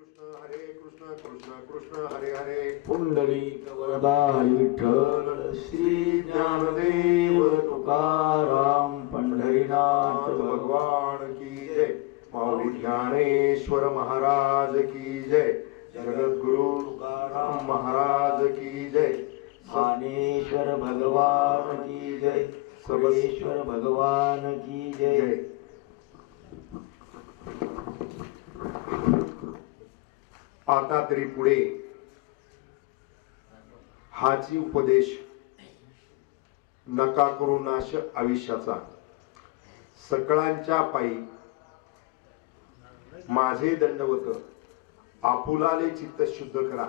कृष्ण कृष्ण कृष्ण हरे हरे पुंडलिक वरदा विठ्ठल श्री ज्ञानदेव तुकाराम पंढरीनाथ भगवान की जय। माऊली ज्ञानेश्वर महाराज की जय। जगद्गुरु तुकाराम महाराज की जय। ज्ञानेश्वर भगवान की जय। सर्वेश्वर भगवान की जय। आता तरी पुढे हाची उपदेश नका करू नाश आयुष्याचा, सकळांच्या पायी माझे दंडवत, आपुलाले चित्त शुद्ध करा,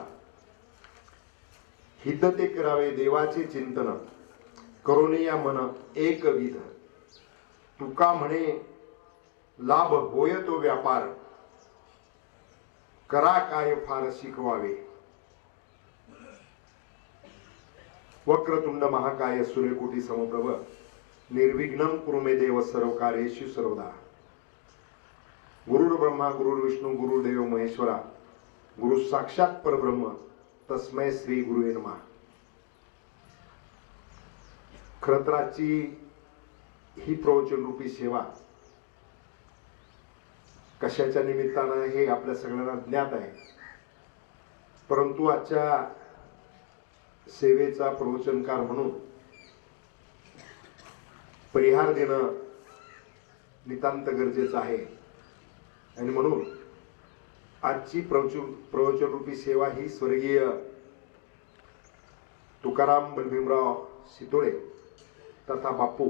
हित ते करावे देवाचे चिंतन, करुणी या मन एकविध, तुका म्हणे लाभ होय तो व्यापार, करा काय फार शिकवावे, वक्रतुंड महाकाय सूर्यकोटी समप्रभ, निर्विघ्नं कुरु मे देव सर्व कार्येषु सर्वदा, गुरुर् ब्रह्मा गुरुर्विष्णू गुरुर्देव महेश्वरा, गुरु साक्षात परब्रह्म तस्मै श्री गुरुवे नमः. खरतराची ही प्रवचन रूपी सेवा कशाच्या निमित्तानं हे आपल्या सगळ्यांना ज्ञात आहे, परंतु आजच्या सेवेचा प्रवचनकार म्हणून परिहार देणं नितांत गरजेचं आहे. आणि म्हणून आजची प्रवचन रूपी सेवा ही स्वर्गीय तुकाराम बलभीमराव शितोळे तथा बापू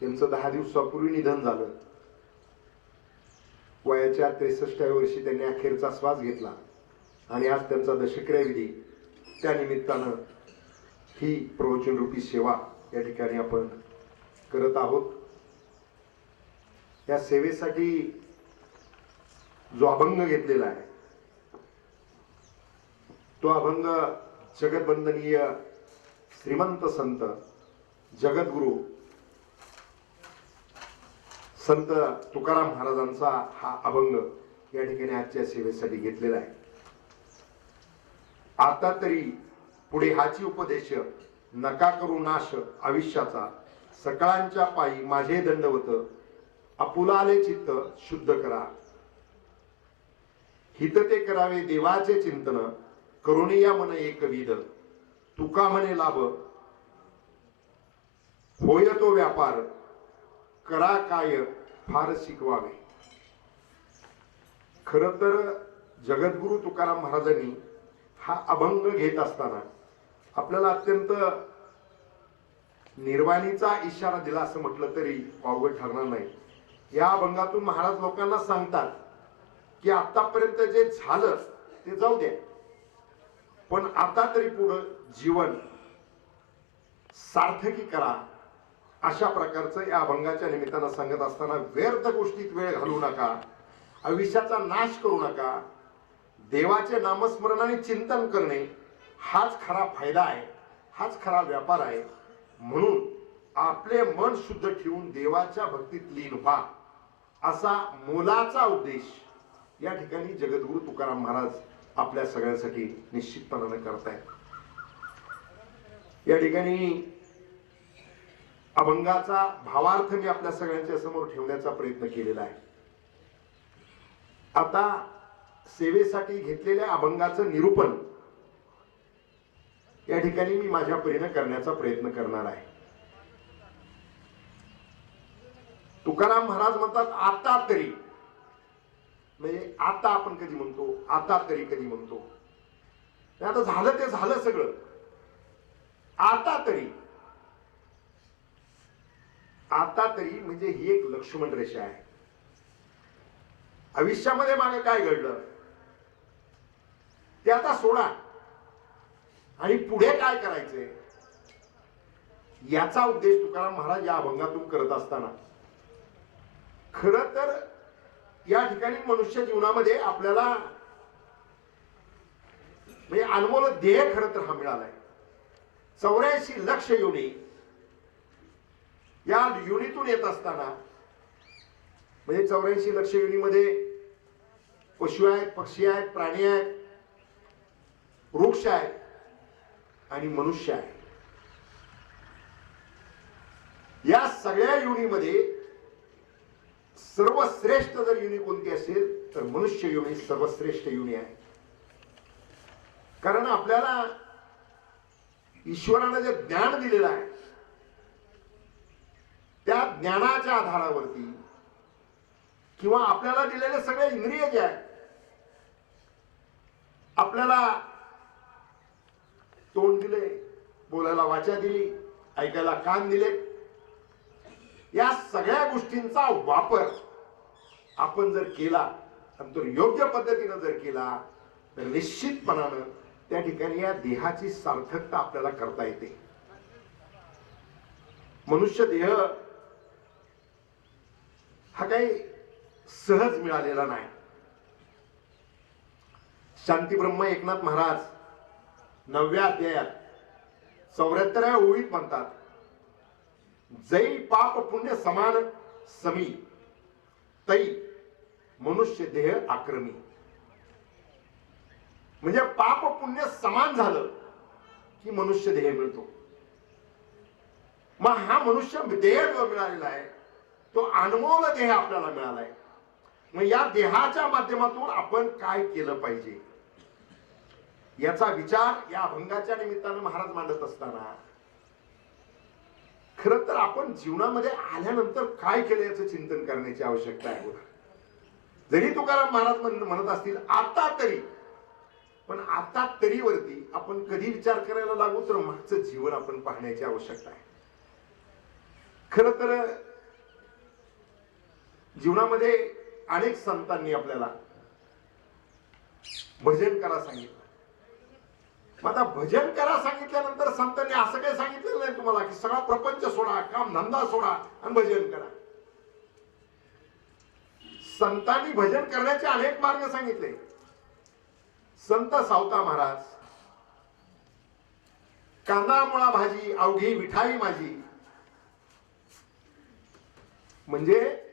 यांचं 10 दिवसापूर्वी निधन झालं. वयाच्या 63व्या वर्षी त्यांनी अखेरचा श्वास घेतला आणि आज त्यांचा दशक्रिया विधी, त्या निमित्तानं ही प्रवचन रूपी सेवा या ठिकाणी आपण करत आहोत. या सेवेसाठी जो अभंग घेतलेला आहे तो अभंग जगतवंदनीय श्रीमंत संत जगद्गुरु संत तुकाराम महाराजांचा हा अभंग या ठिकाणी आजच्या सेवेसाठी घेतलेला आहे. आता तरी पुढे हाची उपदेश नका करू नाश आयुष्याचा, सकळांच्या पायी माझे दंडवत, आपुलाले चित्त शुद्ध करा, हित ते करावे देवाचे चिंतन, करुणी या मन एकविध, तुका म्हणे लाभ होय तो व्यापार, करा काय फार शिकवावे. खर तर जगद्गुरु तुकाराम महाराजांनी हा अभंग घेत असताना आपल्याला अत्यंत निर्वाणीचा इशारा दिला असं म्हटलं तरी वावगं ठरणार नाही. या अभंगातून महाराज लोकांना सांगतात की आतापर्यंत जे झालं ते जाऊ द्या, पण आता तरी पुढं जीवन सार्थकी करा, अशा प्रकारचं या अभंगाच्या निमित्तानं सांगत असताना व्यर्थ गोष्टीत वेळ घालवू नका, आयुष्याचा नाश करू नका, देवाचे नामस्मरण आणि चिंतन करणे हाच खरा फायदा आहे, हाच खरा व्यापार आहे. म्हणून आपले मन शुद्ध ठेवून देवाच्या भक्तीत लीन व्हा, असा मोलाचा उपदेश या ठिकाणी जगद्गुरु तुकाराम महाराज आपल्या सगळ्यांसाठी निश्चितपणाने करतायत. या ठिकाणी अभंगाचा भावार्थ मी आपल्या सगळ्यांच्या समोर ठेवण्याचा प्रयत्न केलेला आहे. आता सेवेसाठी घेतलेल्या अभंगाचं निरूपण या ठिकाणी मी माझ्या परीने करण्याचा प्रयत्न करणार आहे. तुकाराम महाराज म्हणतात आता तरी, म्हणजे आता आपण कधी म्हणतो, आता तरी कधी म्हणतो, आता झालं ते झालं सगळं, आता तरी. आता तरी म्हणजे ही एक लक्ष्मण रेषा आहे. आयुष्यामध्ये मागे काय घडलं ते आता सोडा आणि पुढे काय करायचंय याचा उद्देश तुकाराम महाराज या अभंगातून करत असताना, खरं तर या ठिकाणी मनुष्य जीवनामध्ये आपल्याला म्हणजे अनमोल ध्येय खरं तर हा मिळालाय. 84 लक्ष योनी, या योनीतून येत असताना म्हणजे 84 लक्ष योनीमध्ये पशु आहेत, पक्षी आहेत, प्राणी आहेत, वृक्ष आहेत आणि मनुष्य आहे. या सगळ्या योनीमध्ये सर्वश्रेष्ठ जर योनी कोणती असेल तर मनुष्य योनी सर्वश्रेष्ठ योनी आहे. कारण आपल्याला ईश्वरानं जे ज्ञान दिलेलं आहे त्या ज्ञानाच्या आधारावरती किंवा आपल्याला दिलेले सगळे इंद्रिय जे आहेत, आपल्याला तोंड दिले, बोलायला वाचा दिली, ऐकायला कान दिले, या सगळ्या गोष्टींचा वापर आपण जर केला आणि तो योग्य पद्धतीनं जर केला तर निश्चितपणानं त्या ठिकाणी या देहाची सार्थकता आपल्याला करता येते. मनुष्य देह हा काही सहज मिळालेला नाही. शांतीब्रह्म एकनाथ महाराज 9व्या अध्यायात 74व्या ओळीत म्हणतात, जै पाप पुण्य समान समी तै मनुष्य देह आक्रमी. म्हणजे पाप पुण्य समान झालं की मनुष्य देह मिळतो. मग हा मनुष्य देह जो मिळालेला आहे तो अनमोल देह आपल्याला मिळालाय. मग या देहाच्या माध्यमातून आपण काय केलं पाहिजे याचा विचार या अभंगाच्या निमित्तानं महाराज मांडत असताना खरं तर आपण जीवनामध्ये आल्यानंतर काय केलं याचं चिंतन करण्याची आवश्यकता आहे. जरी तुकाराम महाराज म्हणत असतील आता तरी, पण आता तरी वरती आपण कधी विचार करायला लागू तर मागचं जीवन आपण पाहण्याची आवश्यकता आहे. खरं तर जीवनामध्ये अनेक संतांनी आपल्याला भजन करा सांगितलं. मग आता भजन करा सांगितल्यानंतर संतांनी असं काही सांगितलेलं नाही तुम्हाला की सगळा प्रपंच सोडा, काम धंदा सोडा आणि भजन करा. संतांनी भजन करण्याचे अनेक मार्ग सांगितले. संत सावता महाराज, कांदा मुळा भाजी अवघी विठाई माझी, म्हणजे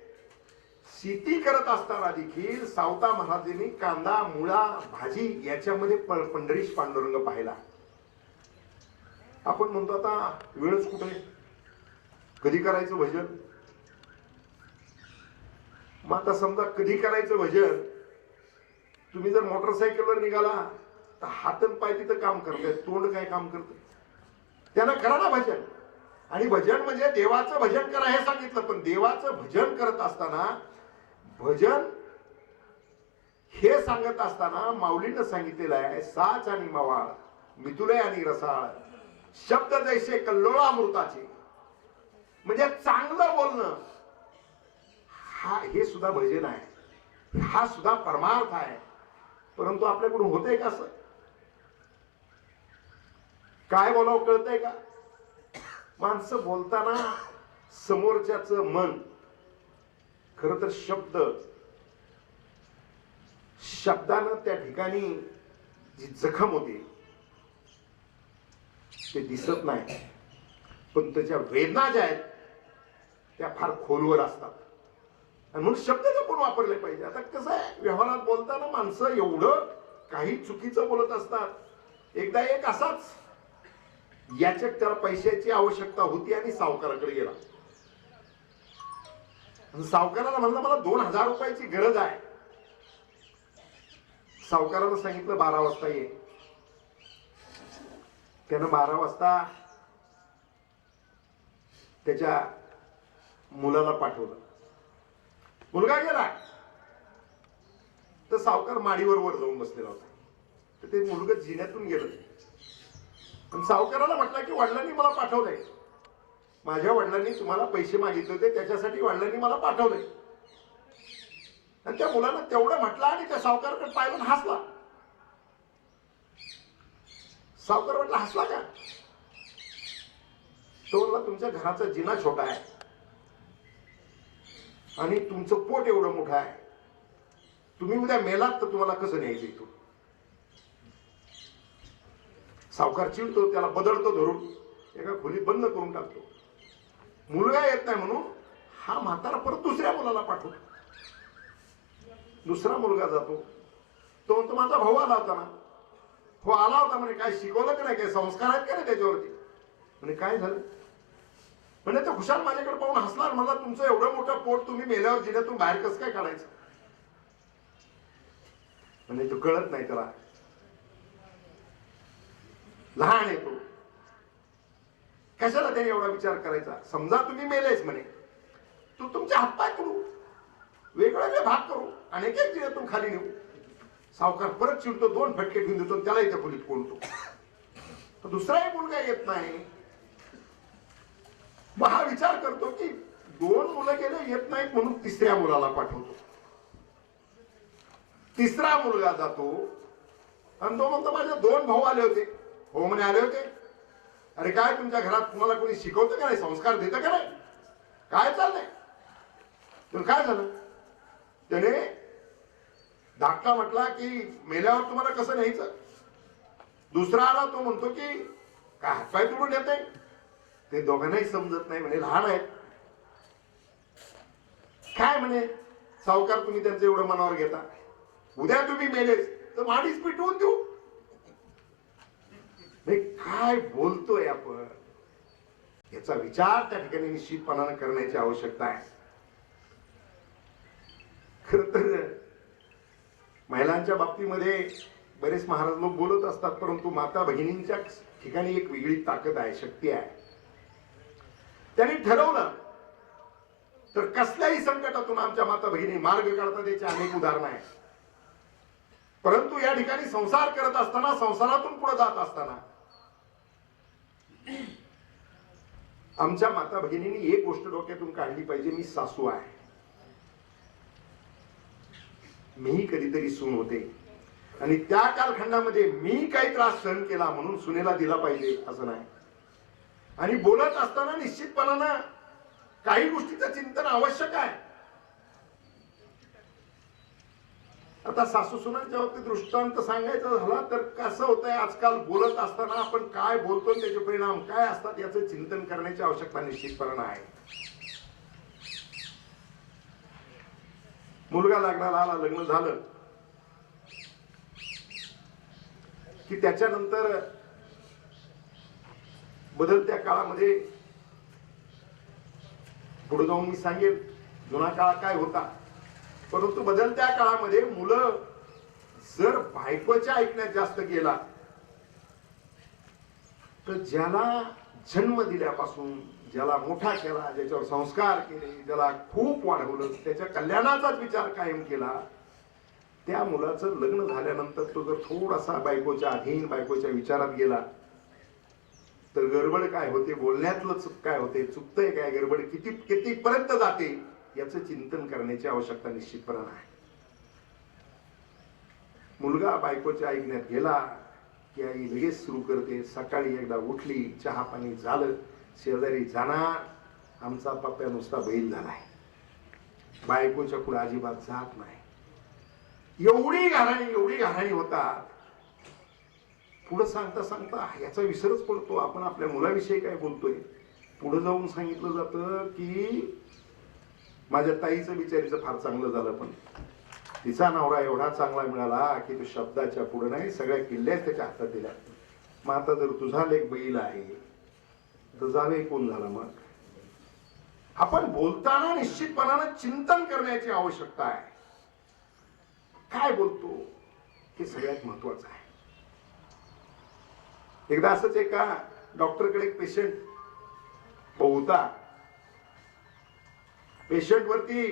शेती करत असताना देखील सावता महाराजांनी कांदा मुळा भाजी याच्यामध्ये पंढरीश पांडुरंग पाहिला. आपण म्हणतो आता वेळच कुठे, कधी करायचं भजन. मग आता समजा कधी करायचं भजन, तुम्ही जर मोटरसायकलवर निघाला तर हात आणि पाय तिथं काम करताय, तोंड काय काम करत, त्यांना करा ना भजन. आणि भजन म्हणजे देवाचं भजन करा हे सांगितलं. पण देवाचं भजन करत असताना, भजन हे सांगत असताना माऊलीनं सांगितलेलं आहे, साच आणि मवाळ मिथुले आणि रसाळ शब्द जैसे कल्लोळामृताचे. म्हणजे चांगलं बोलणं हे सुद्धा भजन आहे, हा सुद्धा परमार्थ आहे. परंतु आपल्याकडून होतंय का? असं काय बोलावं कळतंय का? माणसं बोलताना समोरच्याच मन, खर तर शब्दानं त्या ठिकाणी जी जखम होते ते दिसत नाही, पण त्याच्या वेदना ज्या आहेत त्या फार खोलवर असतात. आणि म्हणून शब्द जपून वापरले पाहिजे. आता कसं आहे, व्यवहारात बोलताना माणसं एवढं काही चुकीचं बोलत असतात. एकदा एक असाच याच्यात त्याला पैशाची आवश्यकता होती आणि सावकाराकडे गेला. सावकाराला म्हणलं मला 2000 रुपयाची गरज आहे. सावकारानं सांगितलं 12 वाजता ये. त्यानं 12 वाजता त्याच्या मुलाला पाठवलं. मुलगा गेला तर सावकार माडीवर वर जाऊन बसलेला होता. तर ते मुलगा जिन्यातून गेलं. पण सावकाराला म्हटलं की वडिलांनी मला पाठवलंय, माझ्या वडिलांनी तुम्हाला पैसे मागितले होते त्याच्यासाठी वडिलांनी मला पाठवलंय. आणि त्या मुलानं तेवढं म्हटलं आणि त्या सावकाराकडे पाहिलं हसला. सावकार म्हटलं हसला का? तो म्हणला तुमच्या घराचा जिना छोटा आहे आणि तुमचं पोट एवढं मोठं आहे, तुम्ही उद्या मेलात तर तुम्हाला कसं न्यायचं इथून? सावकार चिडतो, त्याला बदलतो धरून एका खोलीत बंद करून टाकतो. मुलगा येत नाही म्हणून हा म्हातारा परत दुसऱ्या मुलाला पाठवतो. दुसरा मुलगा जातो, तो म्हणतो माझा भाऊ आला होता ना. हो आला होता म्हणे. काय शिकवलं का नाही, काय संस्कार आहेत का नाही त्याच्यावरती. म्हणे काय झालं. म्हणे तो खुशाल माझ्याकडे पाहून हसला. मला तुमचं एवढं मोठं पोट तुम्ही मेल्यावर जिन्यातून बाहेर कसं काय काढायचं. म्हणजे तो कळत नाही त्याला, लहान आहे तो. कशाला त्याने एवढा विचार करायचा. समजा तुम्ही मेलेच म्हणे, तू तुमचे हातपाय करू, वेगवेगळे भाग करू आणि एक एक जिन्यातून खाली नेऊ. सावकार परत चिडतो, 2 फटके ठेवून देतो, त्याला इथे खोलीत कोणतो. तर दुसराही मुलगा येत नाही. मग हा विचार करतो की 2 मुलं गेले येत नाहीत म्हणून 3ऱ्या मुलाला पाठवतो. 3रा मुलगा जातो आणि तो म्हणतो माझे 2 भाऊ आले होते. हो म्हणे आले होते. अरे काय तुमच्या घरात तुम्हाला कोणी शिकवतं का नाही, संस्कार देतं का नाही, काय चाललंय. तर काय झालं. त्याने धाकटा म्हटला की मेल्यावर तुम्हाला कसं न्यायचं. दुसरा आला, तो म्हणतो की काय हातपाय तुडून येत आहे. ते दोघांनाही समजत नाही. म्हणे लहान आहेत. काय म्हणे सावकार तुम्ही त्यांचं एवढं मनावर घेता. उद्या तुम्ही मेलेच तर माडीच पिटवून देऊ. काय बोलतोय आपण. याचा विचार त्या ठिकाणी निश्चितपणाने करण्याची आवश्यकता आहे. खर तर महिलांच्या बाबतीमध्ये बरेच महाराज लोक बोलत असतात, परंतु माता भगिनींच्या ठिकाणी एक वेगळी ताकद आहे, शक्ती आहे. त्यांनी ठरवलं तर कसल्याही संकटातून आमच्या माता भगिनी मार्ग काढतात. याची अनेक उदाहरणं आहेत. परंतु या ठिकाणी संसार करत असताना, संसारातून पुढे जात असताना आमच्या माता भगिनींनी एक गोष्ट डोक्यातून काढली पाहिजे. मी सासू आहे, मीही कधीतरी सून होते आणि त्या कालखंडामध्ये मी काही त्रास सहन केला म्हणून सुनेला दिला पाहिजे असं नाही. आणि बोलत असताना निश्चितपणानं काही गोष्टीचं चिंतन आवश्यक आहे. आता सासू सुनांच्या बाबतीत दृष्टांत सांगायचं झाला तर कसं होतंय, आजकाल बोलत असताना आपण काय बोलतो, त्याचे परिणाम काय असतात याचं चिंतन करण्याची आवश्यकता निश्चितपणे आहे. मुलगा लग्नाला आला, लग्न झालं की त्याच्यानंतर बदलत्या काळामध्ये पुढे जाऊन मी सांगेन जुना काळ काय होता. परंतु बदलत्या काळामध्ये मुलं जर बायकोच्या ऐकण्यात जास्त गेला तर ज्याला जन्म दिल्यापासून, ज्याला मोठा केला, ज्याच्यावर संस्कार केले, ज्याला खूप वाढवलं, त्याच्या कल्याणाचाच विचार कायम केला, त्या मुलाचं लग्न झाल्यानंतर तो जर थोडासा बायकोच्या अधीन, बायकोच्या विचारात गेला तर गडबड काय होते, बोलण्यातलं चूक काय होते, चुकतंय काय, गडबड किती पर्यंत जाते याचं चिंतन करण्याची आवश्यकता निश्चितपणे आहे. मुलगा बायकोच्या ऐकण्यात गेला की आई लगेच सुरू करते. सकाळी एकदा उठली, चहा पाणी झालं, शेजारी जाणार, आमचा पप्प्या नुसता बैल झालाय, बायकोच्या पुढे अजिबात जात नाही. एवढी घाणाणी होतात. पुढे सांगता सांगता याचा विसरच पडतो आपण आपल्या मुलाविषयी काय बोलतोय. पुढे जाऊन सांगितलं जातं की माझ्या ताईचं बिचारीचं फार चांगलं झालं, पण तिचा नवरा एवढा चांगला मिळाला की तो शब्दाच्या पुढे नाही, सगळ्या किल्ल्याच त्याच्या हातात दिल्या. मग आता जर तुझा लेक बैल आहे तर जावे कोण झाला. मग आपण बोलताना निश्चितपणानं चिंतन करण्याची आवश्यकता आहे. काय बोलतो हे सगळ्यात महत्वाचं आहे. एकदा असंच एका डॉक्टरकडे एक पेशंट होता. पेशंट वरती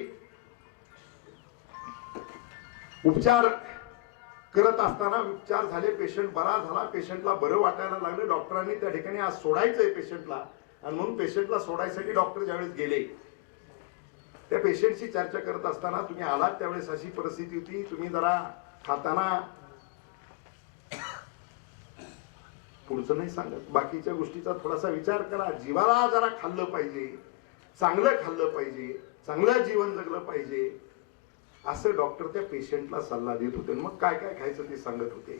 उपचार करत असताना उपचार झाले, पेशंट बरा झाला, पेशंटला बरं वाटायला लागलं. डॉक्टरांनी त्या ठिकाणी आज सोडायचंय पेशंटला, आणि म्हणून पेशंटला सोडायसाठी डॉक्टर ज्यावेळेस गेले, त्या पेशंटशी चर्चा करत असताना तुम्ही आलात त्यावेळेस अशी परिस्थिती होती, तुम्ही जरा खाताना पुढचं नाही सांगत, बाकीच्या गोष्टीचा थोडासा विचार करा, जीवाला जरा खाल्लं पाहिजे, चांगलं खाल्लं पाहिजे, चांगलं जीवन जगलं पाहिजे, असं डॉक्टर त्या पेशंटला सल्ला देत होते. मग काय काय खायचं ते सांगत होते.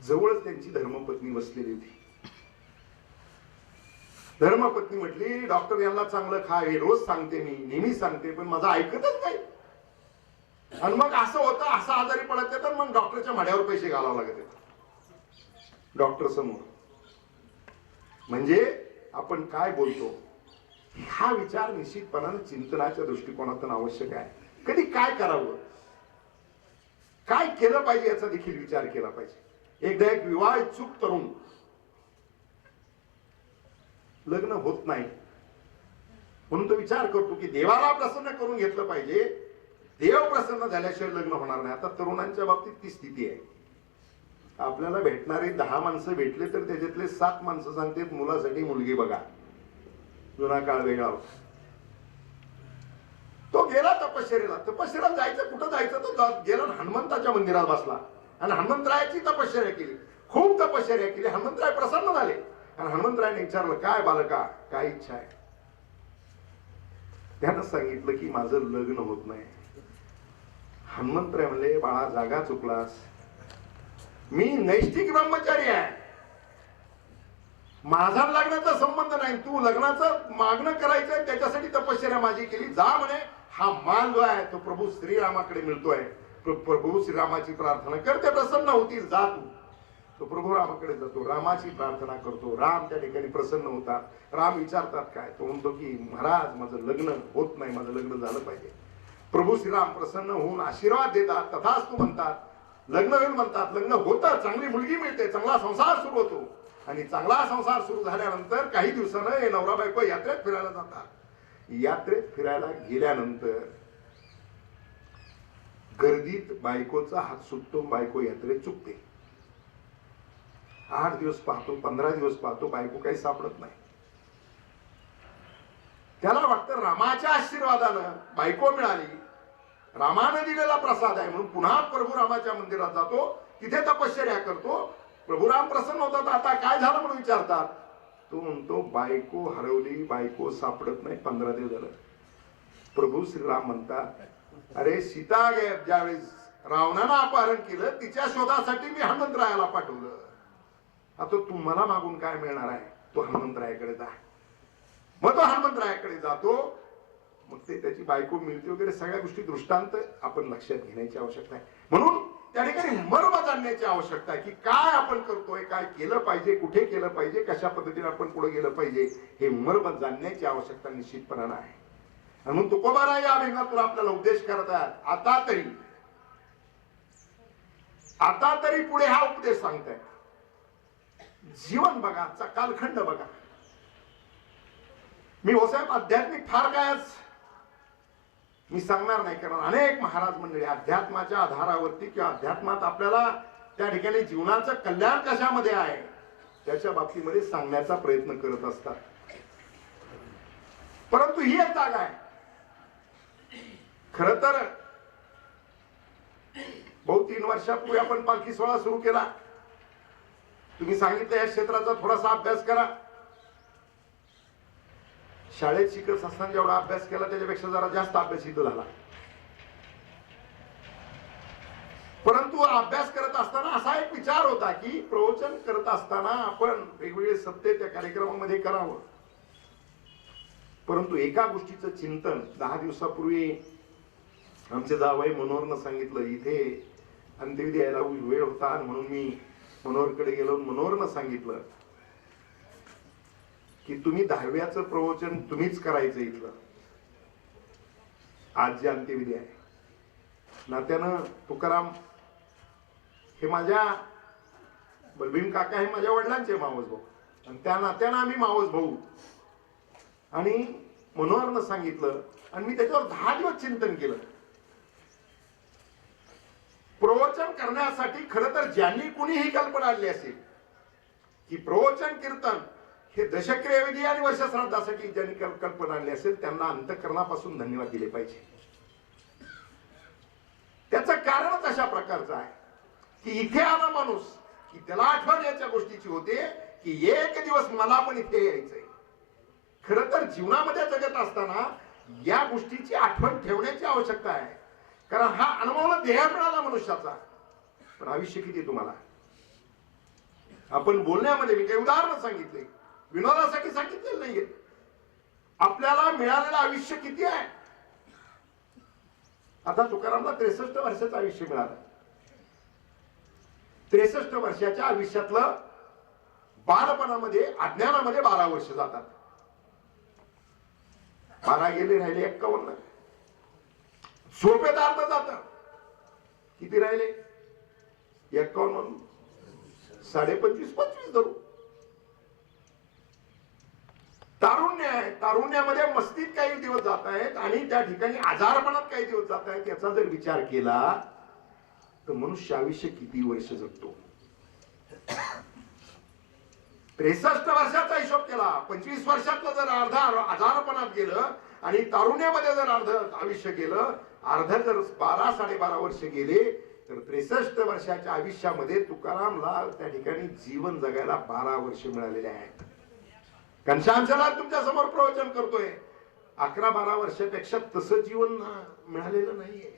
जवळच त्यांची धर्मपत्नी बसलेली होती. धर्मपत्नी म्हटली, डॉक्टर यांना चांगलं खा, हे रोज सांगते, मी नेहमी सांगते, पण माझं ऐकतच नाही. आणि मग असं होतं, असं आजारी पडत येतं, मग डॉक्टरच्या माड्यावर पैसे घालावं लागत येतात डॉक्टर समोर. म्हणजे आपण काय बोलतो हा विचार निश्चितपणाने चिंतनाच्या दृष्टिकोनातून आवश्यक आहे. कधी काय करावं, काय केलं पाहिजे याचा देखील विचार केला पाहिजे. एकदा एक विवाह इच्छुक तरुण लग्न होत नाही म्हणून तो विचार करतो की देवाला प्रसन्न करून घेतलं पाहिजे, देव प्रसन्न झाल्याशिवाय लग्न होणार नाही. आता तरुणांच्या बाबतीत ती स्थिती आहे. आपल्याला भेटणारे 10 माणसं भेटले तर त्याच्यातले 7 माणसं सांगतात मुलासाठी मुलगी बघा. जुना काळ वेगळा होता. तो गेला तपश्चर्याला जायचं, कुठं जायचं, तो गेला हनुमंताच्या मंदिरात बसला आणि हनुमंतरायाची तपश्चर्या केली, खूप तपश्चर्या केली. हनुमंतराय प्रसन्न झाले आणि हनुमंतरायाने विचारलं, काय बालका, काय इच्छा आहे? त्यानं सांगितलं की माझं लग्न होत नाही. हनुमंतराय म्हणले, बाळा जागा चुकलास, मी नैष्ठिक ब्रह्मचारी आहे, माझा लग्नाचा संबंध नाही, तू लग्नाचं मागणं करायचंय त्याच्यासाठी तपश्चर्या माझी केली. जा म्हणे, हा मान जो आहे तो प्रभू श्रीरामाकडे मिळतोय, प्रभू श्रीरामाची प्रार्थना कर, ते प्रसन्न होतील, जा तू. तो प्रभू रामाकडे जातो, रामाची प्रार्थना करतो, राम त्या ठिकाणी प्रसन्न होतात. राम विचारतात काय, तो म्हणतो की महाराज माझं लग्न होत नाही, माझं लग्न झालं पाहिजे. प्रभू श्रीराम प्रसन्न होऊन आशीर्वाद देतात, तथास्तु म्हणतात, लग्न होईल म्हणतात, लग्न होतं, चांगली मुलगी मिळते, चांगला संसार सुरू होतो. आणि चांगला संसार सुरू झाल्यानंतर काही दिवसानं हे नवरा बायको यात्रेत फिरायला जातात. यात्रेत फिरायला गेल्यानंतर गर्दीत बायकोचा हात सुटतो, बायको यात्रेत चुकते. 8 दिवस पाहतो, 15 दिवस पाहतो, बायको काही सापडत नाही. त्याला वाटतं रामाच्या आशीर्वादानं बायको मिळाली, रामानं दिलेला प्रसाद आहे म्हणून पुन्हा प्रभू रामाच्या मंदिरात जातो, तिथे तपश्चर्या करतो. प्रभू राम प्रसन्न होतात. आता काय झालं म्हणून विचारतात. तो म्हणतो बायको हरवली, बायको सापडत नाही, 15 दिवस झालं. प्रभू श्रीराम म्हणतात, अरे सीता ज्यावेळेस रावणानं अपहरण केलं तिच्या शोधासाठी मी हनुमंतरायाला पाठवलं. आता तू मला मागून काय मिळणार आहे, तो हनुमंतरायाकडे जा. मग तो हनुमंतरायाकडे जातो, मग ते त्याची बायको मिळते वगैरे सगळ्या गोष्टी दृष्टांत आपण लक्षात घेण्याची आवश्यकता आहे. म्हणून त्या ठिकाणी मर्म जाणण्याची आवश्यकता आहे की काय आपण करतोय, काय केलं पाहिजे, कुठे केलं पाहिजे, कशा पद्धतीने आपण पुढे गेलं पाहिजे, हे मर्म जाणण्याची आवश्यकता निश्चितपणानं आहे. म्हणून तुकोबाराय या अभिंगातून आपल्याला उपदेश करत आहेत. आता तरी पुढे हा उपदेश सांगताय. जीवन बघा, कालखंड बघा. मी होसाहेब आध्यात्मिक फार काय मी सांगणार नाही, कारण अनेक महाराज मंडळी अध्यात्माच्या आधारावरती किंवा अध्यात्मात आपल्याला त्या ठिकाणी जीवनाचं कल्याण कशामध्ये आहे त्याच्या बाबतीमध्ये सांगण्याचा प्रयत्न करत असतात. परंतु ही एक जागा आहे. खर तर बहु 3 वर्षापूर्वी आपण पालखी सोहळा सुरू केला. तुम्ही सांगितलं या क्षेत्राचा थोडासा अभ्यास करा. शाळेत शिकत असताना जेवढा अभ्यास केला त्याच्यापेक्षा जरा जास्त अभ्यास इथं झाला. परंतु अभ्यास करत असताना असा एक विचार होता की प्रवचन करत असताना आपण वेगवेगळे सत्य त्या कार्यक्रमामध्ये करावं. परंतु एका गोष्टीचं चिंतन 10 दिवसापूर्वी आमचे जावई मनोहरनं सांगितलं. इथे अंत्यविधी यायला वेळ होता म्हणून मी मनोहरकडे गेलो. मनोहरनं सांगितलं की तुम्ही 10व्याचं प्रवचन तुम्हीच करायचं इथलं. आज जे अंत्यविधी आहे नात्यानं तुकाराम हे माझ्या बलभीम काका हे माझ्या वडिलांचे मावस भाऊ आणि त्या नात्यानं आम्ही मावस भाऊ. आणि मनोहरनं सांगितलं आणि मी त्याच्यावर 10 दिवस चिंतन केलं. प्रवचन करण्यासाठी खरं तर ज्यांनी कुणी ही कल्पना आणली असेल की प्रवचन कीर्तन हे दशक्रियाविधी आणि वर्षश्राद्धासाठी ज्यांनी कल्पना आणली असेल त्यांना अंतःकरणापासून धन्यवाद दिले पाहिजे. त्याचं कारणच अशा प्रकारचं आहे की इथे आला माणूस की त्याला आठवण याच्या गोष्टीची होते की एक दिवस मला पण इथे यायचंय. खरं तर जीवनामध्ये जगत असताना या गोष्टीची आठवण ठेवण्याची आवश्यकता आहे. कारण हा अनुभवला देह मिळाला मनुष्याचा, पण आयुष्य किती तुम्हाला. आपण बोलण्यामध्ये मी काही उदाहरण सांगितले, विनोदासाठी सांगितलेलं नाहीये. आपल्याला मिळालेलं आयुष्य किती आहे. आता तुकारामला 63 वर्षाचं आयुष्य मिळालं. 63 वर्षाच्या आयुष्यातलं बालपणामध्ये अज्ञानामध्ये 12 वर्ष जातात. 12 गेले, राहिले 51. झोपेत अर्ध जात. किती राहिले? 51 म्हणून 25.5 धरू. तारुण्य आहे, तारुण्यामध्ये मस्तीत काही दिवस जात आहेत आणि त्या ठिकाणी आजारपणात काही दिवस जात आहेत. याचा जर विचार केला तर मनुष्य आयुष्य किती वर्ष जगतो? 63 वर्षाचा हिशोब केला, 25 वर्षातलं जर अर्ध आजारपणात गेलं आणि तारुण्यामध्ये जर अर्ध आयुष्य गेलं, अर्ध जर 12-12.5 वर्ष गेले तर 63 वर्षाच्या आयुष्यामध्ये तुकारामला त्या ठिकाणी जीवन जगायला 12 वर्ष मिळालेले आहेत. घनश्यामला तुमच्या समोर प्रवचन करतोय, 11-12 वर्षापेक्षा तसं जीवन मिळालेलं नाहीये.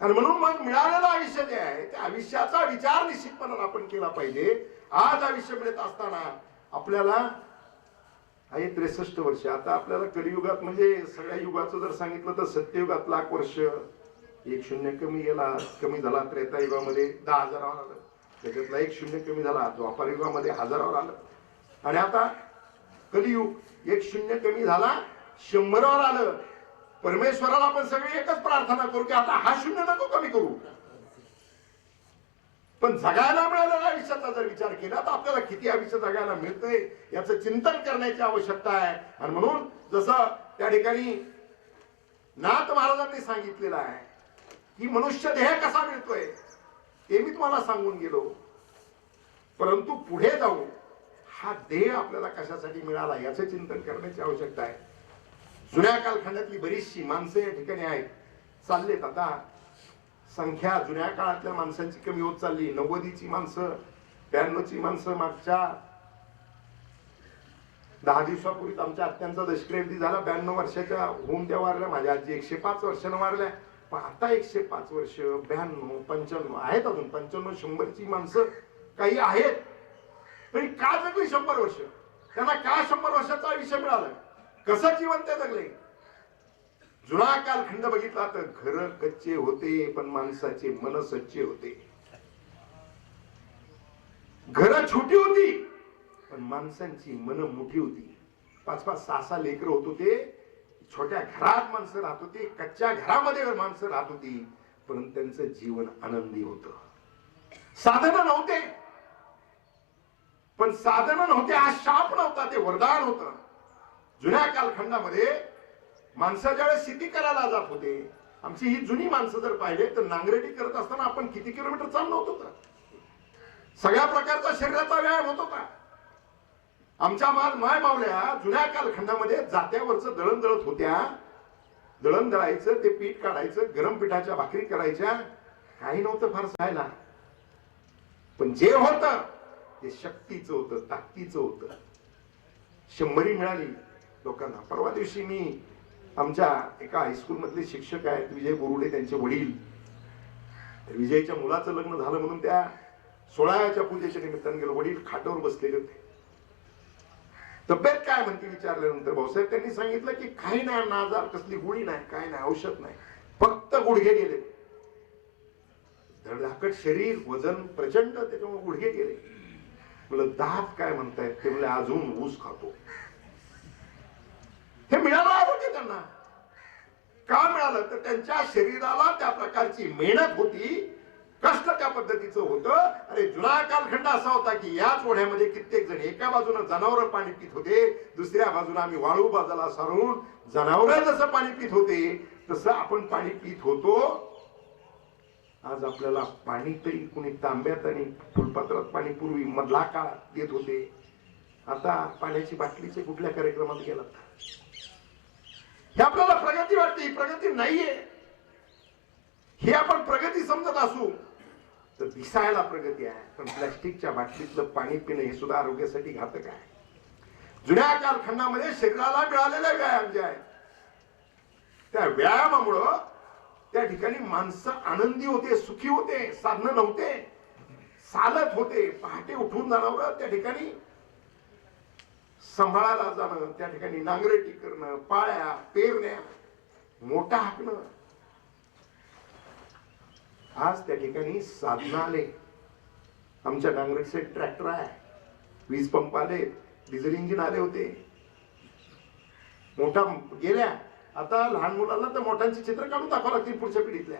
आणि म्हणून मग मिळालेलं आयुष्य जे आहे त्या आयुष्याचा विचार निश्चितपणे आपण केला पाहिजे. आज आयुष्य मिळत असताना आपल्याला आहे 63 वर्ष. आता आपल्याला कलियुगात म्हणजे सगळ्या युगाचं जर सांगितलं तर सत्ययुगात 1,00,000 वर्ष, 1 शून्य कमी झाला त्रेतायुगामध्ये 10,000 आलं, त्याच्यातला 1 शून्य कमी झाला द्वापार युगामध्ये 1000 आलं, आणि आता कलियुग 1 शून्य कमी झाला 100 आलं. परमेश्वराला आपण सगळे एकच प्रार्थना करू की आता हा शून्य नको कमी करू. पण जगायला मिळालेल्या आयुष्याचा जर विचार केला तर आपल्याला किती आयुष्य जगायला मिळतंय याचं चिंतन करण्याची आवश्यकता आहे. आणि म्हणून जसं त्या ठिकाणी नाथ महाराजांनी सांगितलेलं आहे की मनुष्य देह कसा मिळतोय ते मी तुम्हाला सांगून गेलो, परंतु पुढे जाऊ हा देह आपल्याला कशासाठी मिळाला याचं चिंतन करण्याची आवश्यकता आहे. जुन्या कालखंडातली बरीचशी माणसं या ठिकाणी आहेत, चाललेत. आता संख्या जुन्या काळातल्या माणसांची कमी होत चालली. 90ची माणसं, 92ची माणसं मागच्या 10 दिवसापूर्वी आमच्या आत्यांचा दशक्रियाविधी झाला. 92 वर्षाच्या होऊन त्या वारल्या. माझ्या आजी 105 वर्षानं वारल्या. पण आता 105 वर्ष, 92, 95 आहेत, अजून 95, 100ची माणसं काही आहेत. तरी का जगली 100 वर्ष? त्यांना का 100 वर्षाचं आयुष्य मिळालं? कसं जीवन ते जगले? जुना कालखंड बघितला तर घर कच्चे होते पण माणसाचे मन सच्चे होते. घर छोटी होती पण माणसांची मन मोठी होती. 5-5, 6-6 लेकर होत होते. छोट्या घरात माणसं राहत होती, कच्च्या घरामध्ये माणसं राहत होती, परंतु त्यांचं जीवन आनंदी होतं. साधनं नव्हते, पण साधनं नव्हते हा शाप नव्हता, ते वरदान होतं. जुन्या कालखंडामध्ये माणसं ज्यावेळेस शेती करायला जात होते, आमची ही जुनी माणसं जर पाहिले तर नांगरटी करत असताना आपण किती किलोमीटर चाललो होतो? सगळ्या प्रकारचा शरीराचा व्यायाम होत होता. आमच्या माय मावल्या जुन्या कालखंडामध्ये जात्यावरचं दळण दळत होत्या. दळण दळायचं, ते पीठ काढायचं, गरम पिठाच्या भाकरी करायच्या. काही नव्हतं फार खायला, पण जे होतं ते शक्तीचं होतं, ताकदीचं होतं. 100 मिळाली लोकांना. परवा दिवशी मी आमच्या एका हायस्कूल मधले शिक्षक आहेत विजय बोरुडे, त्यांचे वडील, विजयच्या मुलाचं लग्न झालं म्हणून त्या 16व्याच्या पूजेच्या निमित्ताने गेलो. वडील खाटावर बसलेले होते. तब्येत काय म्हणते विचारल्यानंतर भाऊसाहेब त्यांनी सांगितलं की काही नाही, नाजार कसली गोळी नाही, काय नाही, औषध नाही, फक्त गुडघे गेले. धडधाकट शरीर, वजन प्रचंड, त्याच्यामुळे गुडघे गेले. म्हणलं दात काय म्हणतायत? ते म्हणले अजून ऊस खातो. हे मिळालं आरोग्य त्यांना. का मिळालं? तर त्यांच्या शरीराला त्या प्रकारची मेहनत होती, कष्ट त्या पद्धतीचं होतं. अरे जुना कालखंड असा होता की याच ओढ्यामध्ये कित्येक जण एका बाजूने जनावर पाणी पित होते, दुसऱ्या बाजूला आम्ही वाळू बाजूला सारून जनावर जसं पाणी पित होते तसं आपण पाणी पित होतो. आज आपल्याला पाणी तरी कुणी तांब्यात आणि फुलपात्रात पाणी पूर्वी मधला काळ देत होते. आता पाण्याची बाटलीचे कुठल्या कार्यक्रमात गेला? हे आपल्याला प्रगती वाटते, ही प्रगती नाहीये. हे आपण प्रगती समजत असू तर दिसायला प्रगती आहे, पण प्लास्टिकच्या बाटलीतलं पाणी पिणं हे सुद्धा आरोग्यासाठी घातक आहे. जुन्या कालखंडामध्ये शरीराला मिळालेले व्यायाम जे आहेत त्या व्यायामामुळं त्या ठिकाणी माणसं आनंदी होते, सुखी होते. साधनं नव्हते, चालत होते. पहाटे उठून जाणं, त्या ठिकाणी सांभाळायला जाणं, त्या ठिकाणी नांगरटी करणं, पाळ्या पेरण्या, मोठा हाकणं, आज त्या ठिकाणी साधना आले, आमच्या नांगरटचे ट्रॅक्टर आहे, वीज पंप आले, डिझेल इंजिन आले होते, मोठा गेल्या. आता लहान मुलांना तर मोठ्यांची चित्र काढून दाखवावं लागतील पुढच्या पिढीतल्या.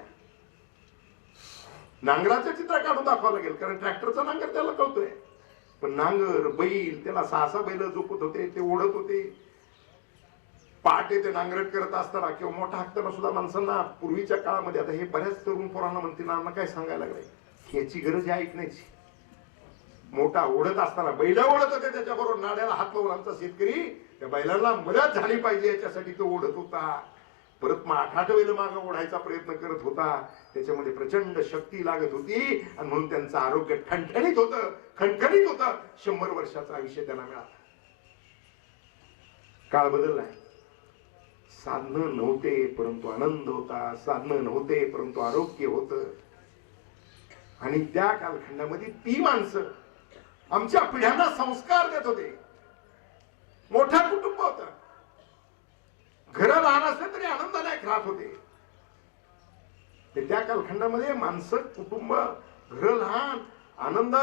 नांगराचं चित्र काढून दाखवावं लागेल, कारण ट्रॅक्टरचा नांगर त्याला कळतोय. पण नांगर बैल, त्याला 6-6 बैल झोपत होते, ते ओढत होते. पहाटे ते नांगरट करत असताना किंवा मोठा हाकताना सुद्धा माणसांना पूर्वीच्या काळामध्ये, आता हे बऱ्याच तरुण पोरांना म्हणतील ना काय सांगायला लागले, याची गरज आहे ऐकण्याची. मोठा ओढत असताना बैल ओढत होते, त्याच्याबरोबर नाड्याला हात लावून आमचा शेतकरी त्या बैलांना मदत झाली पाहिजे याच्यासाठी तो ओढत होता. परत मग 8 बैल मागे ओढायचा प्रयत्न करत होता. त्याच्यामध्ये प्रचंड शक्ती लागत होती आणि म्हणून त्यांचं आरोग्य ठणठणीत होतं, खणखणीत होतं. 100 वर्षाचं आयुष्य त्यांना मिळालं. काळ बदललाय. साधनं नव्हते परंतु आनंद होता, साधनं नव्हते परंतु आरोग्य होतं. आणि त्या कालखंडामध्ये ती माणसं आमच्या पिढ्यांना संस्कार देत होते. मोठं कुटुंब होतं, घर लहान असले तरी आनंदाने राहत होते. त्या कालखंडामध्ये माणसं, कुटुंब, घर लहान, आनंद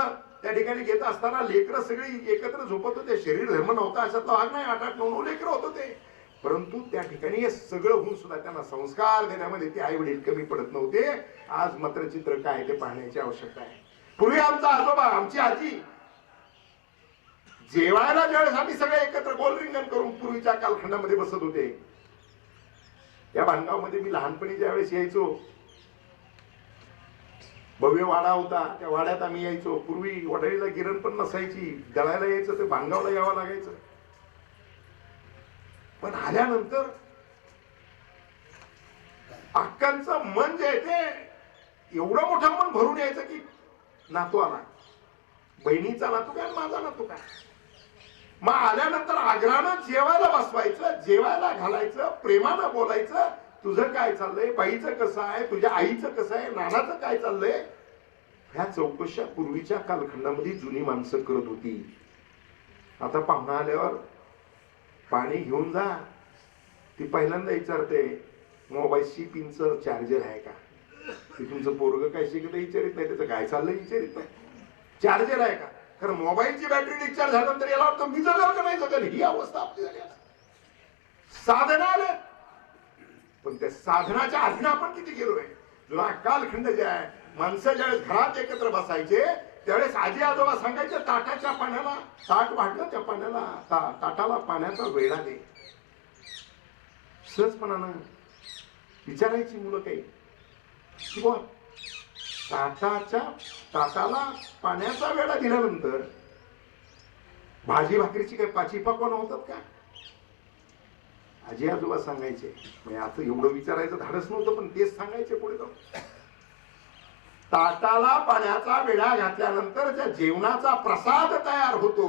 त्या ठिकाणी घेत असताना लेकरं सगळी एकत्र झोपत होते. शरीर धर्म नव्हता अशातला भाग नाही. 8-8, 9-9 लेकरं होत होते. परंतु त्या ठिकाणी हे सगळं होऊन सुद्धा त्यांना संस्कार देण्यामध्ये ते आई वडील कमी पडत नव्हते. आज मात्र चित्र काय ते पाहण्याची आवश्यकता आहे. पूर्वी आमचा आजोबा, आमची आजी जेवायला ज्यावेळेस आम्ही सगळे एकत्र गोल रिंगण करून पूर्वीच्या कालखंडामध्ये बसत होते. त्या भानगावमध्ये मी लहानपणी ज्यावेळेस यायचो, भव्य वाडा होता, त्या वाड्यात आम्ही यायचो. पूर्वी वडाळीला गिरण पण नसायची, दळायला यायचं ते भानगावला यावं लागायचं. पण आल्यानंतर अक्कांचं मन जे आहे ते एवढं मोठं मन भरून यायचं की नातू आला, बहिणीचा नातू काय, माझा नातू काय. मग आल्यानंतर आग्रहानं जेवायला बसवायचं, जेवायला घालायचं, प्रेमानं बोलायचं. तुझं काय चाललंय, बाईचं कसं आहे, तुझ्या आईचं कसं आहे, नानाचं काय चाललंय. ह्या चौकशा पूर्वीच्या कालखंडामध्ये जुनी माणसं करत होती. आता पाहुणा आल्यावर पाणी घेऊन जा, ती पहिल्यांदा विचारते मोबाईलची पिनचं चार्जर आहे का. ती तुमचं पोरग काय शिकत विचारित नाही, त्याचं काय चाललंय विचारित नाही, चार्जर आहे का. कारण मोबाईलची बॅटरी डिस्चार्ज झाल्यानंतर याला वाटतं मी जगल का नाही जगल, ही अवस्था आपली झाली. साधना आले, पण त्या साधनाच्या अधीन आपण किती गेलोय. जुना कालखंड जे आहे, माणसं ज्यावेळेस घरात एकत्र बसायचे त्यावेळेस आजी आजोबा सांगायचे ताटाच्या पाण्याला, ताट वाढलं त्या पाण्याला, ताटाला पाण्याचा वेळा दे. सहजपणानं विचारायची मुलं काही, ताटाला पाण्याचा वेळा दिल्यानंतर भाजी भाकरीची काही पाची पकवान होतात का. आजी आजोबा सांगायचे. म्हणजे आता एवढं विचारायचं धाडस नव्हतं, पण तेच सांगायचे पुढे जाऊन. ताटाला पाण्याचा वेळा घातल्यानंतर ज्या जेवणाचा प्रसाद तयार होतो,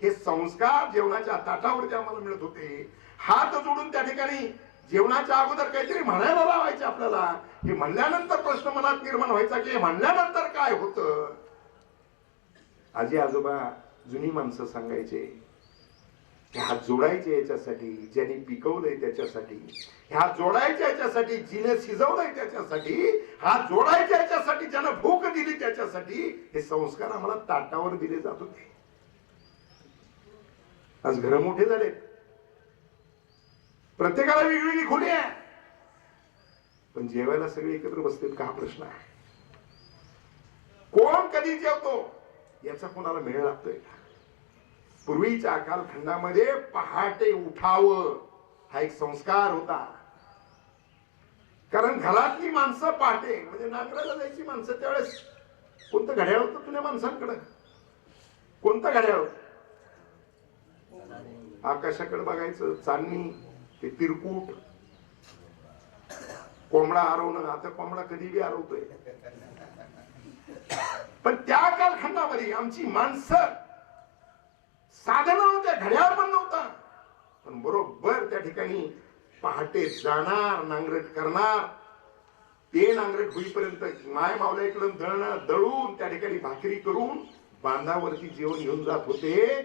हे संस्कार जेवणाच्या ताटावरती आम्हाला मिळत होते. हात जोडून त्या ठिकाणी जेवणाच्या अगोदर काहीतरी म्हणायला लावायचे आपल्याला. हे म्हणल्यानंतर प्रश्न मनात निर्माण व्हायचा की हे म्हणल्यानंतर काय होतं. आजी आजोबा जुनी माणसं सांगायचे, हात जोडायचे याच्यासाठी, ज्यांनी पिकवलंय त्याच्यासाठी, हात जोडायचे याच्यासाठी, जिने शिजवलंय त्याच्यासाठी, हात जोडायचे याच्यासाठी, ज्यानं भूक दिली त्याच्यासाठी. हे संस्कार आम्हाला ताटावर दिले जात होते. आज घर मोठे झाले, प्रत्येकाला वेगवेगळी खोली आहे, पण जेवायला सगळे एकत्र बसतील का हा प्रश्न आहे. कोण कधी जेवतो याचा कोणाला मेळ लागतोय का. पूर्वीच्या कालखंडामध्ये पहाटे उठावं हा एक संस्कार होता. कारण घरातली माणसं पहाटे, म्हणजे नांगराला जायची माणसं, त्यावेळेस कोणतं घड्याळ होतं तुझ्या माणसांकडे, कोणतं घड्याळ होतं. आकाशाकडे बघायचं, चांदणी, ते तिरकूट, कोंबडा आरवणं. आता कोंबडा कधी बी आरवतोय. पण त्या कालखंडामध्ये आमची माणसं साधन नव्हत्या, घड्याळ पण नव्हता, पण बरोबर त्या ठिकाणी पहाटे जाणार, नांगरट करणार. ते नांगरट होईपर्यंत माय मावल्या इकडून दळून त्या ठिकाणी भाकरी करून बांधावरती जेवण घेऊन जात होते.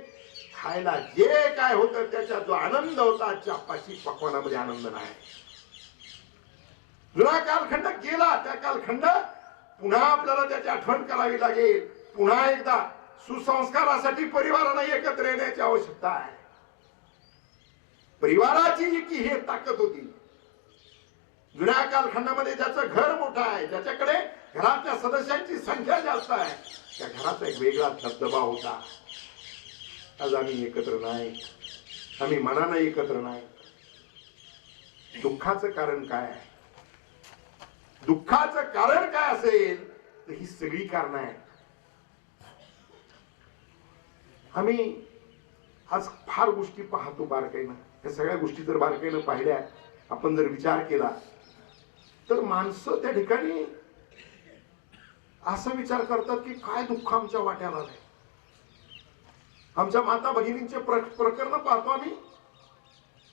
खायला जे काय होतं त्याचा जो आनंद होता, आजच्या पाची पकवानामध्ये आनंद नाही. जुना कालखंड गेला. त्या कालखंड पुन्हा आपल्याला त्याची आठवण करावी लागेल. पुन्हा एकदा सुसंस्कारासाठी परिवाराला एकत्र येण्याची आवश्यकता आहे. परिवाराची की हे ताकद होती. जुन्या कालखंडामध्ये ज्याचं घर मोठं आहे, ज्याच्याकडे घरातल्या सदस्यांची संख्या जास्त आहे, त्या घराचा एक वेगळा दबदबा होता. आज आम्ही एकत्र नाही, आम्ही मनानं एकत्र नाही. दुःखाचं कारण काय आहे? दुःखाचं कारण काय असेल तर ही सगळी कारण आहेत. आम्ही आज फार गोष्टी पाहतो बारकाईनं. या सगळ्या गोष्टी जर बारकाईनं पाहिल्या, आपण जर विचार केला, तर माणसं त्या ठिकाणी असा विचार करतात की काय दुःख आमच्या वाट्याला आलंय. आमच्या माता भगिनींचे प्रकरण पाहतो आम्ही.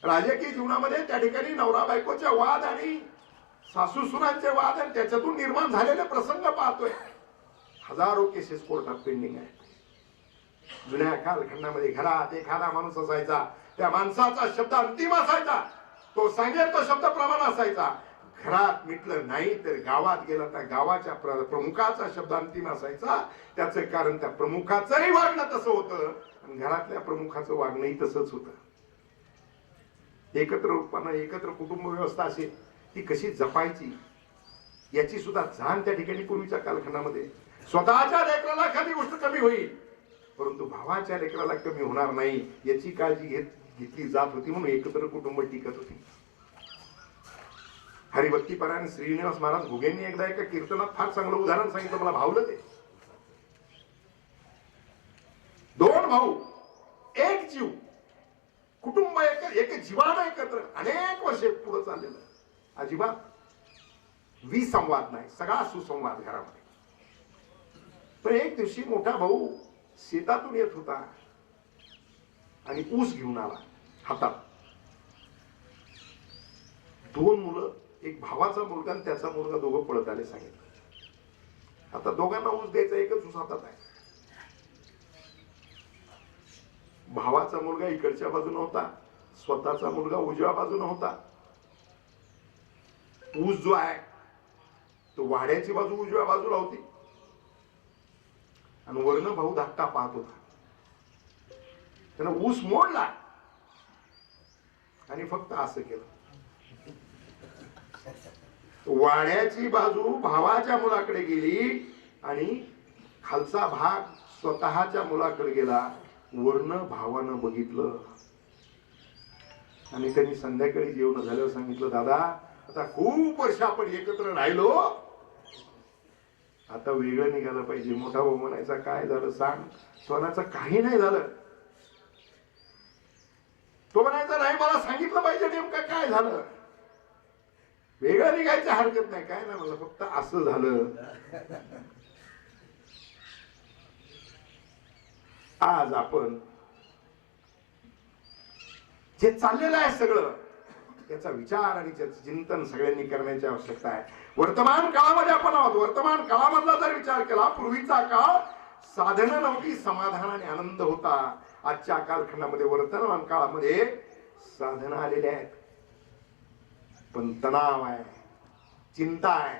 राजकीय जीवनामध्ये त्या ठिकाणी नवरा बायकोचे वाद आणि सासू सुनांचे वाद आणि त्याच्यातून निर्माण झालेले प्रसंग पाहतोय. हजारो केसेस कोर्टात पेंडिंग आहेत. जुन्या कालखंडामध्ये घरात एखादा माणूस असायचा, त्या माणसाचा शब्द अंतिम असायचा, तो सांगेल तो शब्द प्रमाण असायचा. घरात मिटलं नाही तर गावात गेला तर गावाच्या प्रमुखाचा शब्द अंतिम असायचा. त्याचं कारण त्या प्रमुखाचंही वागणं तसं होतं आणि घरातल्या प्रमुखाचं वागणंही तसंच होतं. एकत्र रूपानं एकत्र कुटुंब व्यवस्था असेल ती कशी जपायची याची सुद्धा जाण त्या ठिकाणी पूर्वीच्या कालखंडामध्ये. स्वतःच्या लेकराला एखादी गोष्ट कमी होईल परंतु भावाच्या लेकराला कमी होणार नाही याची काळजी घेतली जात होती. म्हणून एकत्र कुटुंब टिकत होती. हरिभक्तीपरायण श्रीनिवास महाराज घुगेंनी एकदा एका कीर्तनात फार चांगलं उदाहरण सांगितलं, मला भावलं ते. दोन भाऊ, एक जीव, कुटुंब एक जीवानं एकत्र अनेक वर्षे पुढे चाललेलं. अजिबात विसंवाद नाही, सगळा सुसंवाद घरामध्ये. पण एक दिवशी मोठा भाऊ शेतातून येत होता आणि ऊस घेऊन आला हातात. दोन मुलं, एक भावाचा मुलगा आणि त्याचा मुलगा, दोघं पळत आले. सांगितलं आता दोघांना ऊस द्यायचा, एकच ऊस हातात आहे. भावाचा मुलगा इकडच्या बाजूने होता, स्वतःचा मुलगा उजव्या बाजूने होता. ऊस जो आहे तो वाड्याची बाजू उजव्या बाजूला होती आणि वर्ण भाऊ धाकटा पाहत होता. त्यानं ऊस मोडला आणि फक्त असं केलं. वाड्याची बाजू भावाच्या मुलाकडे गेली आणि खालचा भाग स्वतःच्या मुलाकडे गेला. वर्ण भावानं बघितलं आणि त्यांनी संध्याकाळी जेवण झाल्यावर सांगितलं, दादा आता खूप वर्ष आपण एकत्र राहिलो, आता वेगळं निघालं पाहिजे. मोठा भाऊ म्हणायचा, काय झालं सांग. सोनाचं काही नाही झालं. तो म्हणायचा, नाही मला सांगितलं पाहिजे नेमकं काय झालं. वेगळं निघायचं हरकत नाही, काय नाही मला फक्त असं झालं. आज आपण जे चाललेलं आहे सगळं त्याचा विचार आणि त्याचं चिंतन सगळ्यांनी करण्याची आवश्यकता आहे. वर्तमान काळामध्ये आपण आहोत. वर्तमान काळामधला जर विचार केला, पूर्वीचा काळ साधनं नव्हती, समाधान आणि आनंद होता. आजच्या कालखंडामध्ये वर्तमान काळामध्ये साधनं आलेले आहेत पण तणाव आहे, चिंता आहे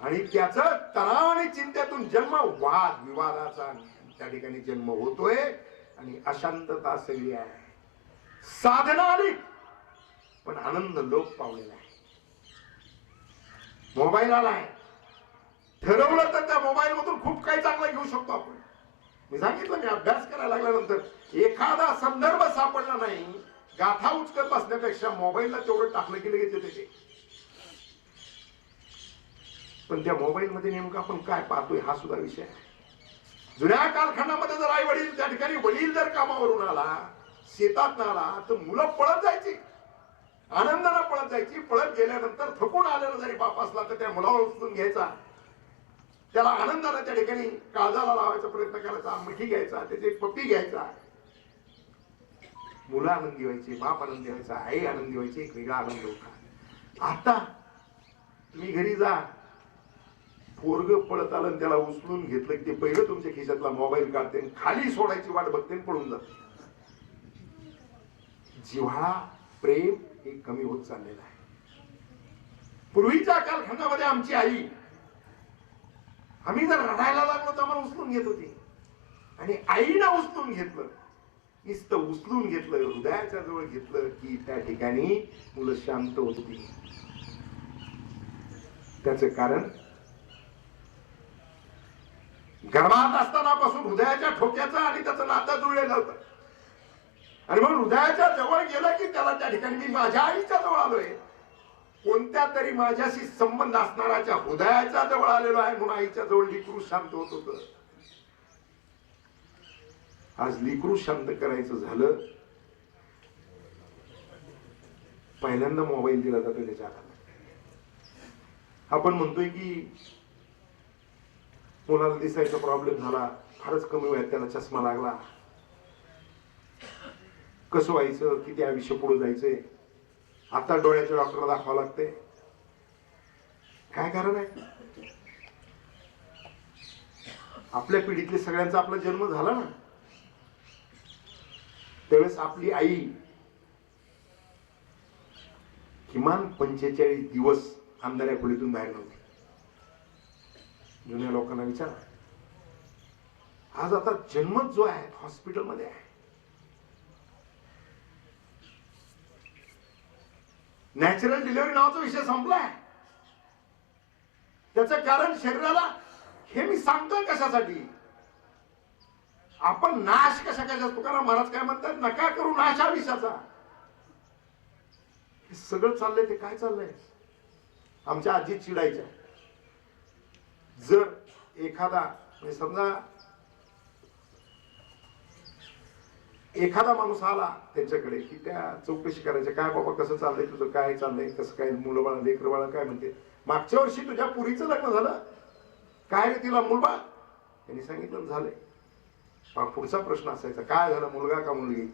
आणि त्याच तणाव आणि चिंतेतून जन्म वाद विवादाचा त्या ठिकाणी जन्म होतोय आणि अशांतता सगळी आहे. साधना आली पण आनंद लोप पावलेला आहे. मोबाईल आलाय, ठरवलं तर त्या मोबाईल मधून खूप काही चांगलं घेऊ शकतो आपण. मी सांगितलं, मी अभ्यास करायला लागल्यानंतर एखादा संदर्भ सापडला नाही, गाथा उचकत बसण्यापेक्षा मोबाईलला तेवढं टाकलं की लगेच येते ते. पण त्या मोबाईल मध्ये नेमकं आपण काय पाहतोय हा सुद्धा विषय आहे. जुन्या कालखंडामध्ये जर आई वडील त्या ठिकाणी, वडील जर कामावरून आला, शेतात आला तर मुलं पळत जायची, आनंदाने पळत जायची. पळत गेल्यानंतर थकून आलेला जरी बाप असला तर त्या मुलाला उचलून घ्यायचा, त्याला आनंदाने त्या ठिकाणी काळजाला लावायचा प्रयत्न करायचा, मिठी घ्यायचा, त्याची पप्पी घ्यायचा. मुलं आनंदी व्हायची, बाप आनंदी व्हायचा, आई आनंदी व्हायची, एक वेगळा आनंद होता. आता तुम्ही घरी जा, पोरग पळत आलं त्याला उचलून घेतलं की ते पहिलं तुमच्या खिशातला मोबाईल काढते, खाली सोडायची वाट बघते, पळून जाते. जिव्हाळा, प्रेम हे कमी होत चाललेलं आहे. पूर्वीच्या कालखंडामध्ये आमची आई आम्ही जर रडायला लागलो तर आम्हाला उचलून घेत होती. आणि आईनं उचलून घेतलं, नुसतं उचलून घेतलं, हृदयाच्या जवळ घेतलं की त्या ठिकाणी मुलं शांत होती. त्याचं कारण गर्भात असतानापासून हृदयाच्या ठोक्याचं आणि त्याचं नातं जुळलेलं होतं. आणि मग हृदयाच्या जवळ गेलं की त्याला त्या ठिकाणी मी माझ्या आईच्या जवळ आलोय, कोणत्या तरी माझ्याशी संबंध असणाऱ्याच्या हृदयाच्या जवळ आलेलो आहे म्हणून आईच्या जवळ लिकरू शांत होत होतं. आज लिकरू शांत करायचं झालं, पहिल्यांदा मोबाईल दिला जातो त्याच्या हातात. आपण म्हणतोय की मुलाला दिसायचा प्रॉब्लेम झाला, फारच कमी वयात त्याला चष्मा लागला, कसं व्हायचं, किती आयुष्य पुढे जायचंय, आता डोळ्याच्या डॉक्टरला दाखवावं लागते. काय कारण आहे? आपल्या पिढीतले सगळ्यांचा आपला जन्म झाला ना, त्यावेळेस आपली आई किमान 45 दिवस अंधाऱ्या खोलीतून बाहेर नव्हती. जुन्या लोकांना विचारा. आज आता जन्मच जो आहे हॉस्पिटलमध्ये आहे. नॅचरल डिलिव्हरी नावाचा विषय संपलाय. त्याचं कारण शरीराला, हे मी सांगतोय कशासाठी, आपण नाश कशा तुकाराम महाराज काय म्हणतात, नका करू नाशा विषाचा. हे सगळं चाललंय ते काय चाललंय? आमच्या आजी चिडायच्या, जर एखादा म्हणजे समजा एखादा माणूस आला त्यांच्याकडे की त्या चौकशी करायच्या, काय बाबा कसं चाललंय तुझं, काय चाललंय, कसं काय, मुलं बाळा लेकर बाळा काय म्हणते, मागच्या वर्षी तुझ्या पुरीचं लग्न झालं, काय रे तिला मुलगा, त्यांनी सांगितलं झालंय. पुढचा प्रश्न असायचा, काय झालं, मुलगा का मुलगी?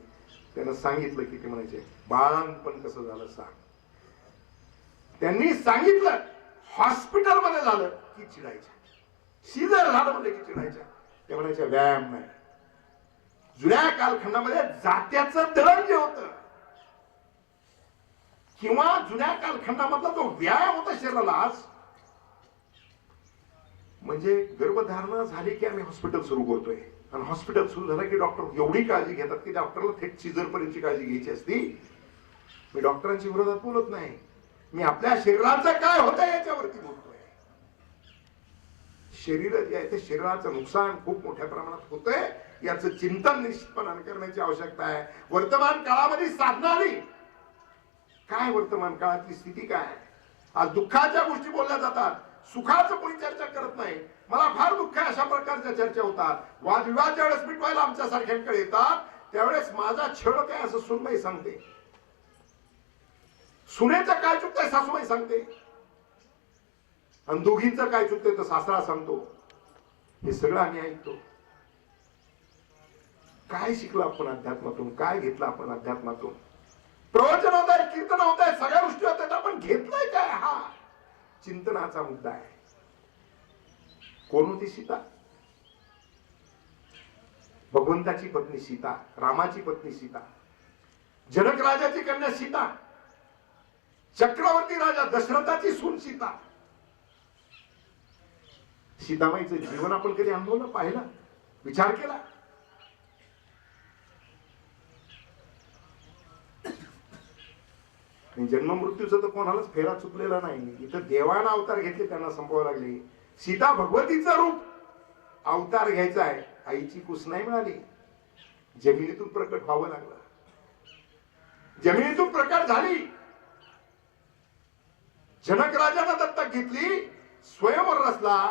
त्यानं सांगितलं की ते म्हणायचे बाळंतपण कसं झालं सांग. त्यांनी सांगितलं हॉस्पिटलमध्ये झालं की चिडायच्या, सीझर झालं म्हणजे की चिडायच्या. ते म्हणायच्या व्यायाम नाही. जुन्या कालखंडामध्ये जात्याचं दळण जे होतं किंवा जुन्या कालखंडामधला जो व्यायाम होता शरीराला, आज म्हणजे गर्भधारणा झाली की आम्ही हॉस्पिटल सुरू करतोय, आणि हॉस्पिटल सुरू झालं की डॉक्टर एवढी काळजी घेतात की डॉक्टरला थेट सीझर पर्यंतची काळजी घ्यायची असती. मी डॉक्टरांची विरोधात बोलत नाही, मी आपल्या शरीराचं काय होतं याच्यावरती बोलतोय. शरीर जे आहे ते शरीराचं नुकसान खूप मोठ्या प्रमाणात होतंय, याचं चिंतन निश्चितपणाने करण्याची आवश्यकता आहे. वर्तमान काळामध्ये साधना आली, काय वर्तमान काळातली स्थिती काय? आज दुःखाच्या गोष्टी बोलल्या जातात, सुखाचं कोणी चर्चा करत नाही. मला फार दुःख आहे अशा प्रकारच्या चर्चा होतात. वादविवाद ज्यावेळेस मिटवायला आमच्या सारख्यांकडे येतात त्यावेळेस माझा छळ काय असं सुनबाई सांगते, सुनेचं काय चुकतंय सासूबाई सांगते, आणि दोघींचं काय चुकतंय तर सासरा सांगतो. हे सगळं आम्ही ऐकतो. काय शिकलं आपण अध्यात्मातून, काय घेतलं आपण अध्यात्मातून? प्रवचन होत आहे, कीर्तन होत आहे, सगळ्या गोष्टी होत आहेत, आपण घेतलंय काय? हा चिंतनाचा मुद्दा आहे. कोण होती सीता? भगवंताची पत्नी सीता, रामाची पत्नी सीता, जनक राजाची कन्या सीता, चक्रवर्ती राजा दशरथाची सून सीता. सीताबाईचं जीवन आपण कधी अनुभवलं, पाहिलं, विचार केला? जन्म मृत्यूचं तर कोणालाच फेरा चुकलेला नाही. इथं देवानं अवतार घेतले, त्यांना संपवावं लागले. सीता भगवतीचं रूप अवतार घ्यायचा आहे, आईची कुस नाही मिळाली, जमिनीतून प्रकट व्हावं लागलं. जमिनीतून प्रकट झाली, जनक राजानं दत्तक घेतली, स्वयंवर रचला,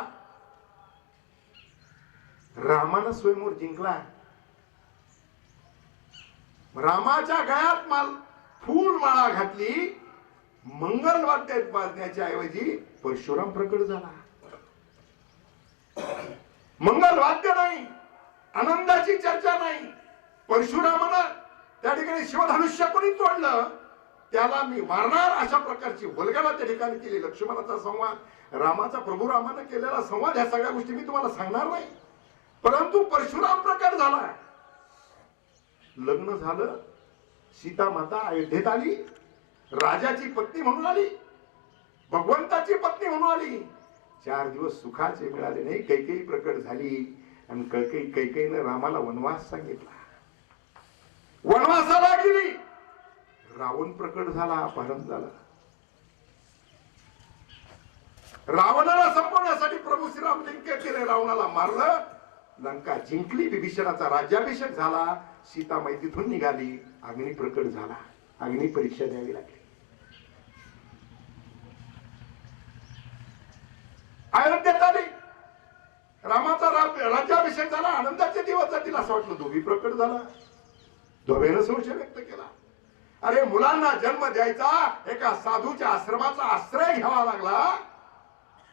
रामानं स्वयंवर जिंकला. रामाच्या गळ्यात फूल माळा घातली, मंगल वाद्य वाजण्याच्या ऐवजी परशुराम प्रकट झाला. मंगल वाद्य नाही, आनंदाची चर्चा नाही. परशुरामानं त्या ठिकाणी शिवधनुष्य कोणी तोडलं त्याला मी मारणार अशा प्रकारची वल्गना त्या ठिकाणी केली. लक्ष्मणाचा संवाद, रामाचा प्रभू रामानं केलेला संवाद, ह्या सगळ्या गोष्टी मी तुम्हाला सांगणार नाही. परंतु परशुराम प्रकट झाला, लग्न झालं, सीता माता अयोध्येत आली, राजाची पत्नी म्हणून आली, भगवंताची पत्नी म्हणून आली. 4 दिवस सुखाचे मिळाले नाही. कैकेयी प्रकट झाली आणि कैकेयीनं रामाला वनवास सांगितला. वनवासाला गेली. रावण प्रकट झाला, अपहरण झाला. रावणाला संपवण्यासाठी प्रभू श्रीराम लिंक केले, रावणाला मारलं, लंका जिंकली, विभीषणाचा राज्याभिषेक झाला, सीता मैतीतून निघाली, अग्नी प्रकट झाला, अग्नी परीक्षा द्यावी लागली. अयोध्येत आली, रामाचा राज्याभिषेक झाला, आनंदाचे दिवस जातील असं वाटलं. धोबी प्रकट झाला, धोबेनं संशय व्यक्त केला. अरे मुलांना जन्म द्यायचा, एका साधूच्या आश्रमाचा आश्रय घ्यावा लागला.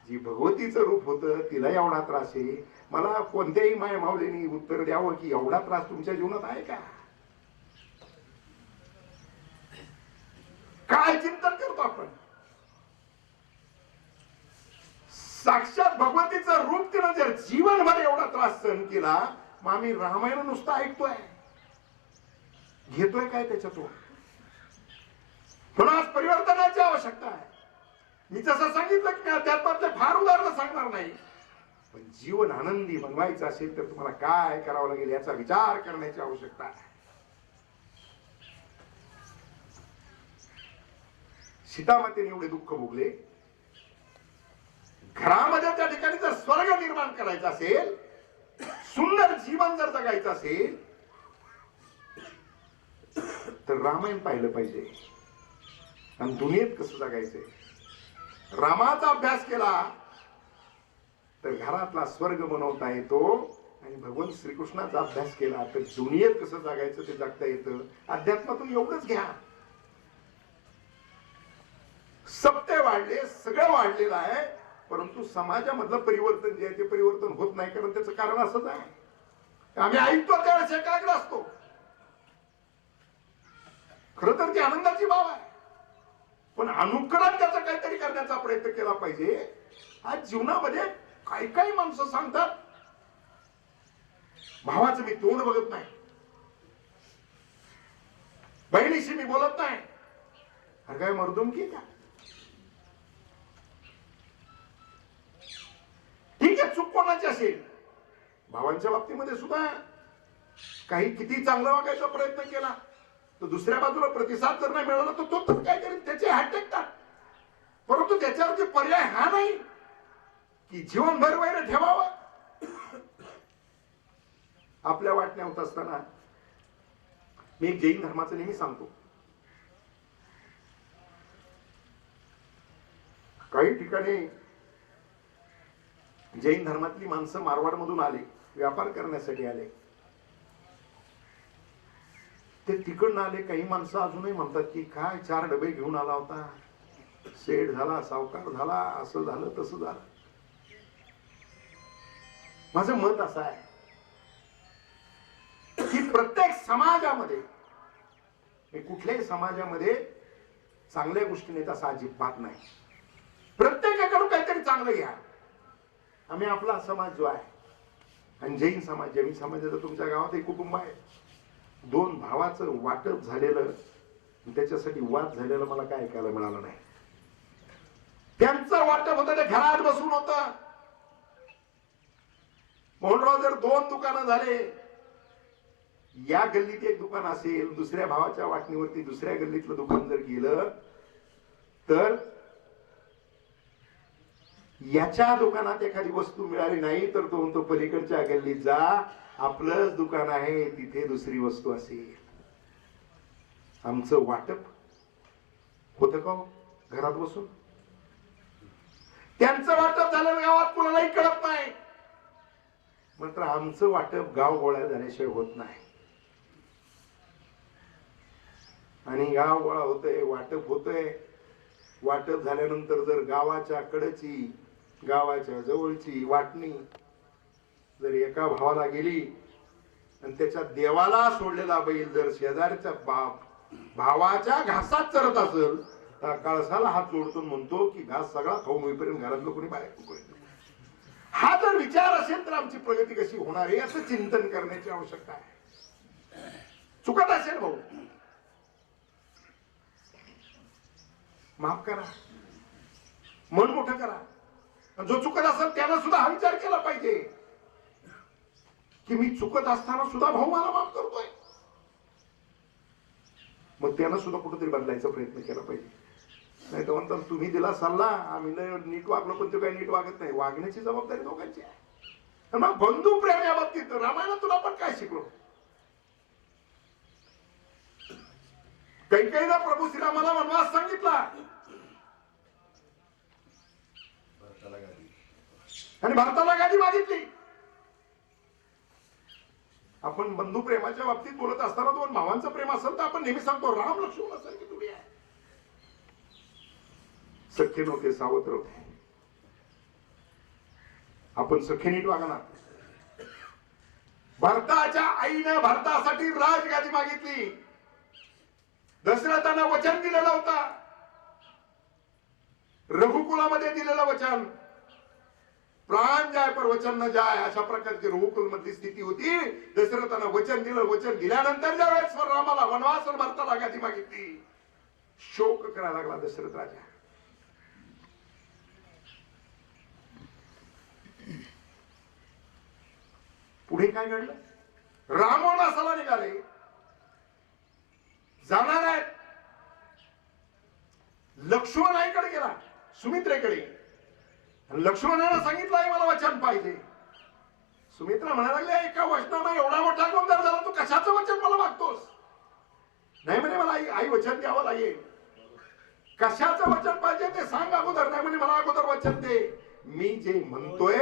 जी भगवतीचं रूप होतं तिला एवढा त्रास आहे. मला कोणत्याही माय माऊलीने उत्तर द्यावं की एवढा त्रास तुमच्या जीवनात आहे का? काय चिंतन करतो आपण? साक्षात भगवतीचं रूप तिनं जर जीवनभर एवढा त्रास सहन केला, मग आम्ही रामायण नुसतं ऐकतोय, घेतोय काय त्याच्यातून? पुन्हा परिवर्तनाची आवश्यकता आहे. मी जसं सांगितलं की अध्यात्मातले फार उदाहरणं सांगणार नाही, पण जीवन आनंदी बनवायचं असेल तर तुम्हाला काय करावं लागेल याचा विचार करण्याची आवश्यकता आहे. सीतामातेने एवढे दुःख भोगले. घरामध्ये त्या ठिकाणी जर स्वर्ग निर्माण करायचा असेल, सुंदर जीवन जर जगायचं असेल, तर रामायण पाहिलं पाहिजे. आणि दुनियेत कसं जगायचंय, रामाचा अभ्यास केला तर घरातला स्वर्ग बनवता येतो. आणि भगवान श्रीकृष्णाचा अभ्यास केला तर दुनियेत कसं जगायचं ते जगता येतं. अध्यात्मातून एवढंच घ्या. सत्य वाढले, सगळं वाढलेलं आहे, परंतु समाजामधलं परिवर्तन जे आहे ते परिवर्तन होत नाही. कारण त्याचं कारण असंच आहे, आम्ही ऐकतो त्यावेळेस एकाग्र असतो. खरं तर ती आनंदाची बाब आहे, पण अनुकरण त्याचा काहीतरी करण्याचा प्रयत्न केला पाहिजे. आज जीवनामध्ये काही काही माणसं सांगतात, भावाचं मी तोंड बघत नाही, बहिणीशी मी बोलत नाही. हा काय मर्दुमकी का? ठीक आहे, चूक कोणाची असेल. भावांच्या बाबतीमध्ये सुद्धा काही किती चांगला वागायचा प्रयत्न केला तर दुसऱ्या बाजूला प्रतिसाद जर नाही मिळाला तर तो तर काय करेल, त्याचे हात टेकतात. परंतु त्याच्यावरती पर्याय हा नाही की जीवनभर वैर ठेवावं. आपल्या वाटण्या होत असताना मी एक जैन धर्माचं नेहमी सांगतो, काही ठिकाणी जैन धर्मातली माणसं मारवाड मधून आले, व्यापार करण्यासाठी आले. ते तिकडनं आले. काही माणसं अजूनही म्हणतात की काय 4 डबे घेऊन आला होता, सेठ झाला, सावकार झाला, असं झालं तसं झालं. माझं मत असं आहे की प्रत्येक समाजामध्ये, कुठल्याही समाजामध्ये चांगल्या गोष्टी नेता असा अजिबात नाही. प्रत्येकाकडून काहीतरी चांगलं घ्या. आम्ही आपला समाज जो आहे, आणि जैन समाज, जैन समाजाचं तुमच्या गावात एक कुटुंब आहे, 2 भावाचं वाटप झालेलं, त्याच्यासाठी वाद झालेला मला काय ऐकायला मिळालं नाही. त्यांचं वाटप होतं ते घरात बसून होतं. मोहनराव, जर 2 दुकानं झाले, या गल्लीत एक दुकान असेल, दुसऱ्या भावाच्या वाटणीवरती दुसऱ्या गल्लीतलं दुकान जर गेलं तर याच्या दुकानात एखादी वस्तू मिळाली नाही तर तो म्हणतो पलीकडच्या गल्लीत जा, आपलंच दुकान आहे, तिथे दुसरी वस्तू असेल. आमचं वाटप होतं का घरात बसून? त्यांचं वाटप झालं गावात कुणालाही कळत नाही, मात्र आमचं वाटप गाव गोळा झाल्याशिवाय होत नाही. आणि गाव गोळा होतंय, वाटप होतंय. वाटप झाल्यानंतर जर गावाच्या कडची, गावाच्या जवळची वाटणी जर एका भावाला गेली आणि त्याच्या देवाला सोडलेला बैल जर शेजारच्या भावाच्या घासात चरत असेल तर कळसाला हात जोडतो, म्हणतो की घास सगळा खाऊन होईपर्यंत घरातलं कोणी बाहेर नको. हा जर विचार असेल तर आमची प्रगती कशी होणार आहे असं चिंतन करण्याची आवश्यकता आहे. चुकत असेल भाऊ, माफ करा, मन मोठं करा. जो चुकत असेल त्यानं सुद्धा हा विचार केला पाहिजे की मी चुकत असताना सुद्धा भाऊ मला माफ करतोय. मग त्यानं सुद्धा कुठेतरी बदलायचा प्रयत्न केला पाहिजे. नाही तर म्हणतात तुम्ही दिला सल्ला, आम्ही नीट वागलो, पण तो काही नीट वागत नाही. वागण्याची जबाबदारी दोघांची आहे. तर मग बंधू प्रेम या बाबतीत रामायणात तुला पण काय शिकलो? कैकेयीला प्रभू श्रीरामाला वनवास सांगितला आणि भारताला गादी मागितली. आपण बंधू प्रेमाच्या बाबतीत बोलत असताना दोन भावांचं प्रेम असेल तर आपण नेहमी सांगतो राम लक्ष्मणासारखी जोडी आहे. सख्खे नव्हते, सावत्र होते. आपण सख्खे नीट वागणार. भरताच्या आईनं भरतासाठी राजगादी मागितली. दशरथानं वचन दिलेलं होता, रघुकुलामध्ये दिलेलं वचन, प्राण जाय पर वचन न जाय, अशा प्रकारची रघुकुल मधली स्थिती होती. दशरथानं वचन दिलं. वचन दिल्यानंतर ज्या वेळेस रामाला वनवास भरताला गादी मागितली, शोक करायला लागला दशरथ राजा. पुढे काय घडलं? रामवनासाला निघाले, जाणार आहेत. लक्ष्मण आईकडे गेला, सुमित्रेकडे. लक्ष्मणानं सांगितलं आई मला वचन पाहिजे. सुमित्रा म्हणायला लागली एका वचनानं एवढा मोठा गोंधळ झाला, तू कशाचं वचन मला मागतोस? नाही म्हणे मला आई वचन द्यावं लागेल. कशाचं वचन पाहिजे ते सांग अगोदर. नाही म्हणे मला अगोदर वचन दे. मी जे म्हणतोय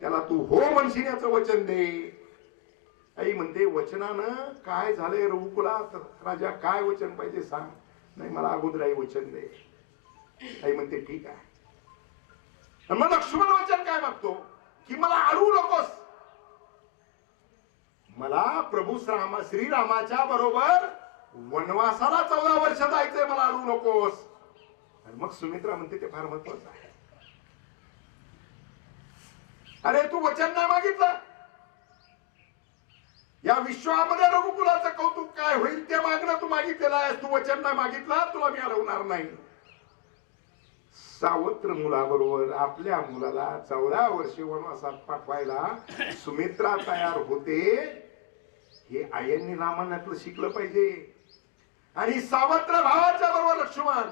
त्याला तू हो म्हणशील याचं वचन दे. आई म्हणते वचनानं काय झालंय रघुकुलात? राजा काय वचन पाहिजे सांग. नाही मला अगोदर आई वचन दे. आई म्हणते ठीक आहे. मग लक्ष्मण वचन काय मागतो की मला अडवू नकोस, मला प्रभू श्रीरामाच्या बरोबर वनवासाला 14 वर्ष जायचंय, मला अडवू नकोस. आणि मग सुमित्रा म्हणते ते फार महत्वाचं आहे. अरे तू वचन नाही मागितलं, या विश्वामध्ये रघुकुलाचं कौतुक काय होईल ते मागणं तू मागितलेलं आहेस. तू वचन नाही मागितलं, तुला मी अडवणार नाही. सावत्र मुलाबरोबर आपल्या मुलाला 14 वर्षे वनवासात पाठवायला सुमित्रा तयार होते, हे आयांनी रामायणातलं शिकलं पाहिजे. आणि सावत्र भावाच्या बरोबर लक्ष्मण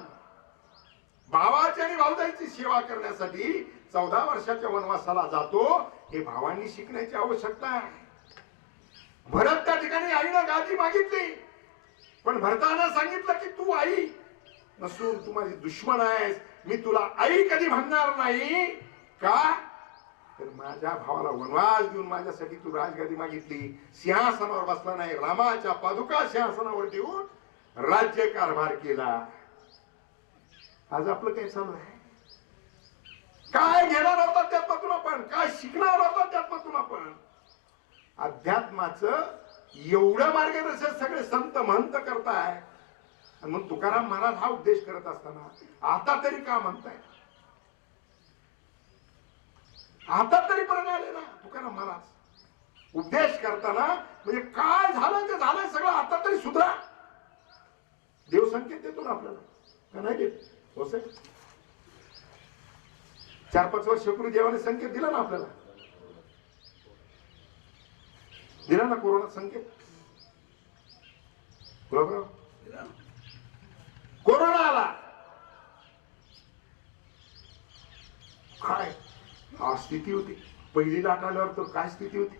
भावाची आणि भाऊजाईची सेवा करण्यासाठी 14 वर्षाच्या वनवासाला जातो, हे भावांनी शिकण्याची आवश्यकता आहे. भरत त्या ठिकाणी आईनं गादी मागितली, पण भरतानं सांगितलं की तू आई नसून तू माझी दुश्मन आहेस, मी तुला आई कधी म्हणणार नाही. का तर माझ्या भावाला वनवास देऊन माझ्यासाठी तू राजगादी मागितली, सिंहासनावर बसला नाही, रामाच्या पादुका सिंहासनावर देऊन राज्य कारभार केला. आज आपलं काय चालू आहे? काय घेणार होता त्यातून आपण, काय शिकणार होता त्यातून आपण? अध्यात्माचं एवढं मार्गदर्शन सगळे संत महंत करताय, मग तुकाराम महाराज हा उपदेश करत असताना आता तरी का म्हणताय? आता तरी पर्यंत आले ना तुकाराम महाराज उपदेश करताना. म्हणजे काय झालं ते झालंय सगळं, आता तरी सुधरा. देव संकेत देतो ना आपल्याला, का नाही देत? हो साहेब, 4-5 वर्षापूर्वी देवाने संकेत दिला ना आपल्याला, दिला ना कोरोना संकेत. बरोबर, कोरोना आला, काय स्थिती होती. पहिली लाट आल्यावर तर काय स्थिती होती.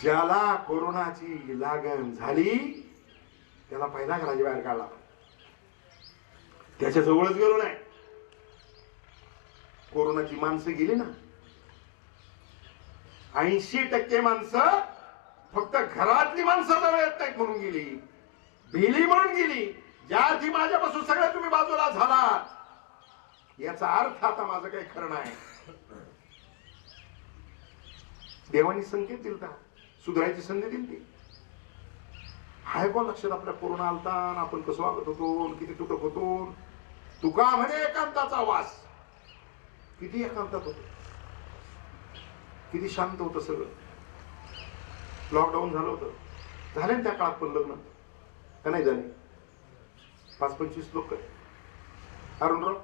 ज्याला कोरोनाची लागण झाली त्याला पहिला घराच्या बाहेर काढला, त्याच्या जवळच गेलो नाही. कोरोनाची माणसं गेली ना, 80% माणसं फक्त घरातली माणसं जवळ येत नाहीत म्हणून गेली, भिली म्हणून गेली. ज्या अर्थी माझ्यापासून सगळे तुम्ही बाजूला झालात, याचा अर्थ आता माझं काही खरं नाही. देवानी संकेत दिलता, सुधारायची संधी दिली. हाय कोण लक्षात आपल्या कोरोना आलता, आपण कसं वागत होतो, किती तुटक होतो. तुका म्हणे एकांताचा वास. किती एकांतात होतो, किती शांत होतं सगळं. लॉकडाऊन झालं होतं, झाले ना त्या काळात पण लग्न का नाही झाले? 5-25 लोक. अरुणराव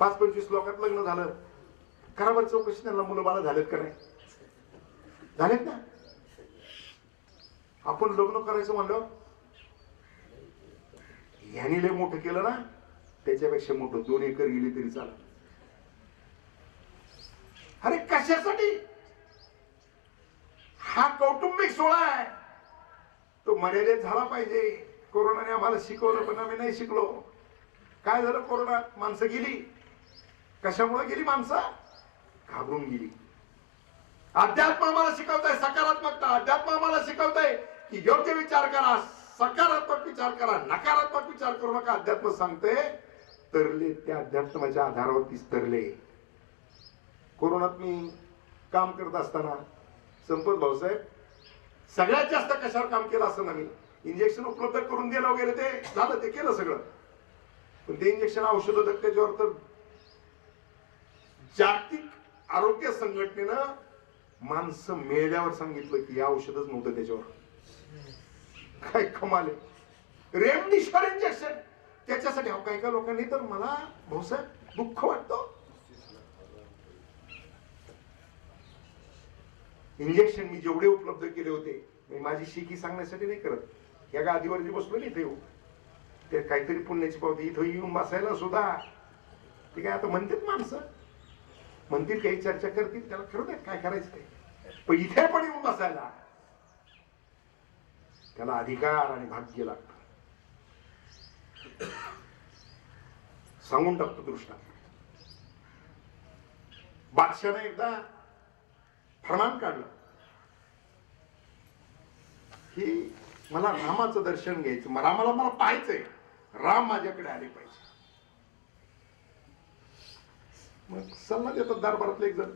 5-25 लोकात लग्न झालं, खराबर चौकशी त्यांना मुलं बाळ झालेत का नाही? झालेत ना. आपण लग्न करायचं म्हणलं, ह्यानी लय मोठं केलं ना, त्याच्यापेक्षा मोठं 2 एकर गेली तरी चालत. अरे कशासाठी? हा कौटुंबिक सोहळा आहे, तो मर्यादित झाला पाहिजे. कोरोनाने आम्हाला शिकवलं, पण आम्ही नाही शिकलो. काय झालं कोरोनात? माणसं गेली. कशामुळे गेली माणसं? घाबरून गेली. अध्यात्म आम्हाला शिकवतंय सकारात्मकता. अध्यात्म आम्हाला शिकवतंय की योग्य विचार करा, सकारात्मक विचार करा, नकारात्मक विचार करू नका. अध्यात्म सांगते तरले त्या अध्यात्माच्या आधारावरतीच तरले. कोरोनात मी काम करत असताना संपत भाऊसाहेब सगळ्यात जास्त कशावर काम केलं असं ना, मी इंजेक्शन उपलब्ध करून दिलं वगैरे, ते झालं, ते केलं सगळं. पण ते इंजेक्शन औषध त्याच्यावर तर जागतिक आरोग्य संघटनेनं माणसं मेल्यावर सांगितलं की औषधच नव्हतं त्याच्यावर. काय कमाल आहे. रेमडिसिव्हिर इंजेक्शन त्याच्यासाठी. काही काही लोकांनी तर, मला भाऊसाहेब दुःख वाटतं, इंजेक्शन मी जेवढे उपलब्ध केले होते, मी माझी शिकी सांगण्यासाठी नाही करत, या गादीवरती बसलो नाही इथे, ते काहीतरी पुण्याची पावती. इथं येऊन बसायला सुद्धा ते काय आता म्हणतात माणसं, म्हणतील काही चर्चा करतील, त्याला खरं नाही काय करायचं ते, पण इथे पण येऊन बसायला त्याला अधिकार आणि भाग्य लागतं. सांगून टाकतो दृष्टांत. बादशाने एकदा फरमान काढलं की मला रामाचं दर्शन घ्यायचं, रामाला मला पाहायचंय, राम माझ्याकडे आले पाहिजे. मग सल्ला देतात दरबारातले एक जण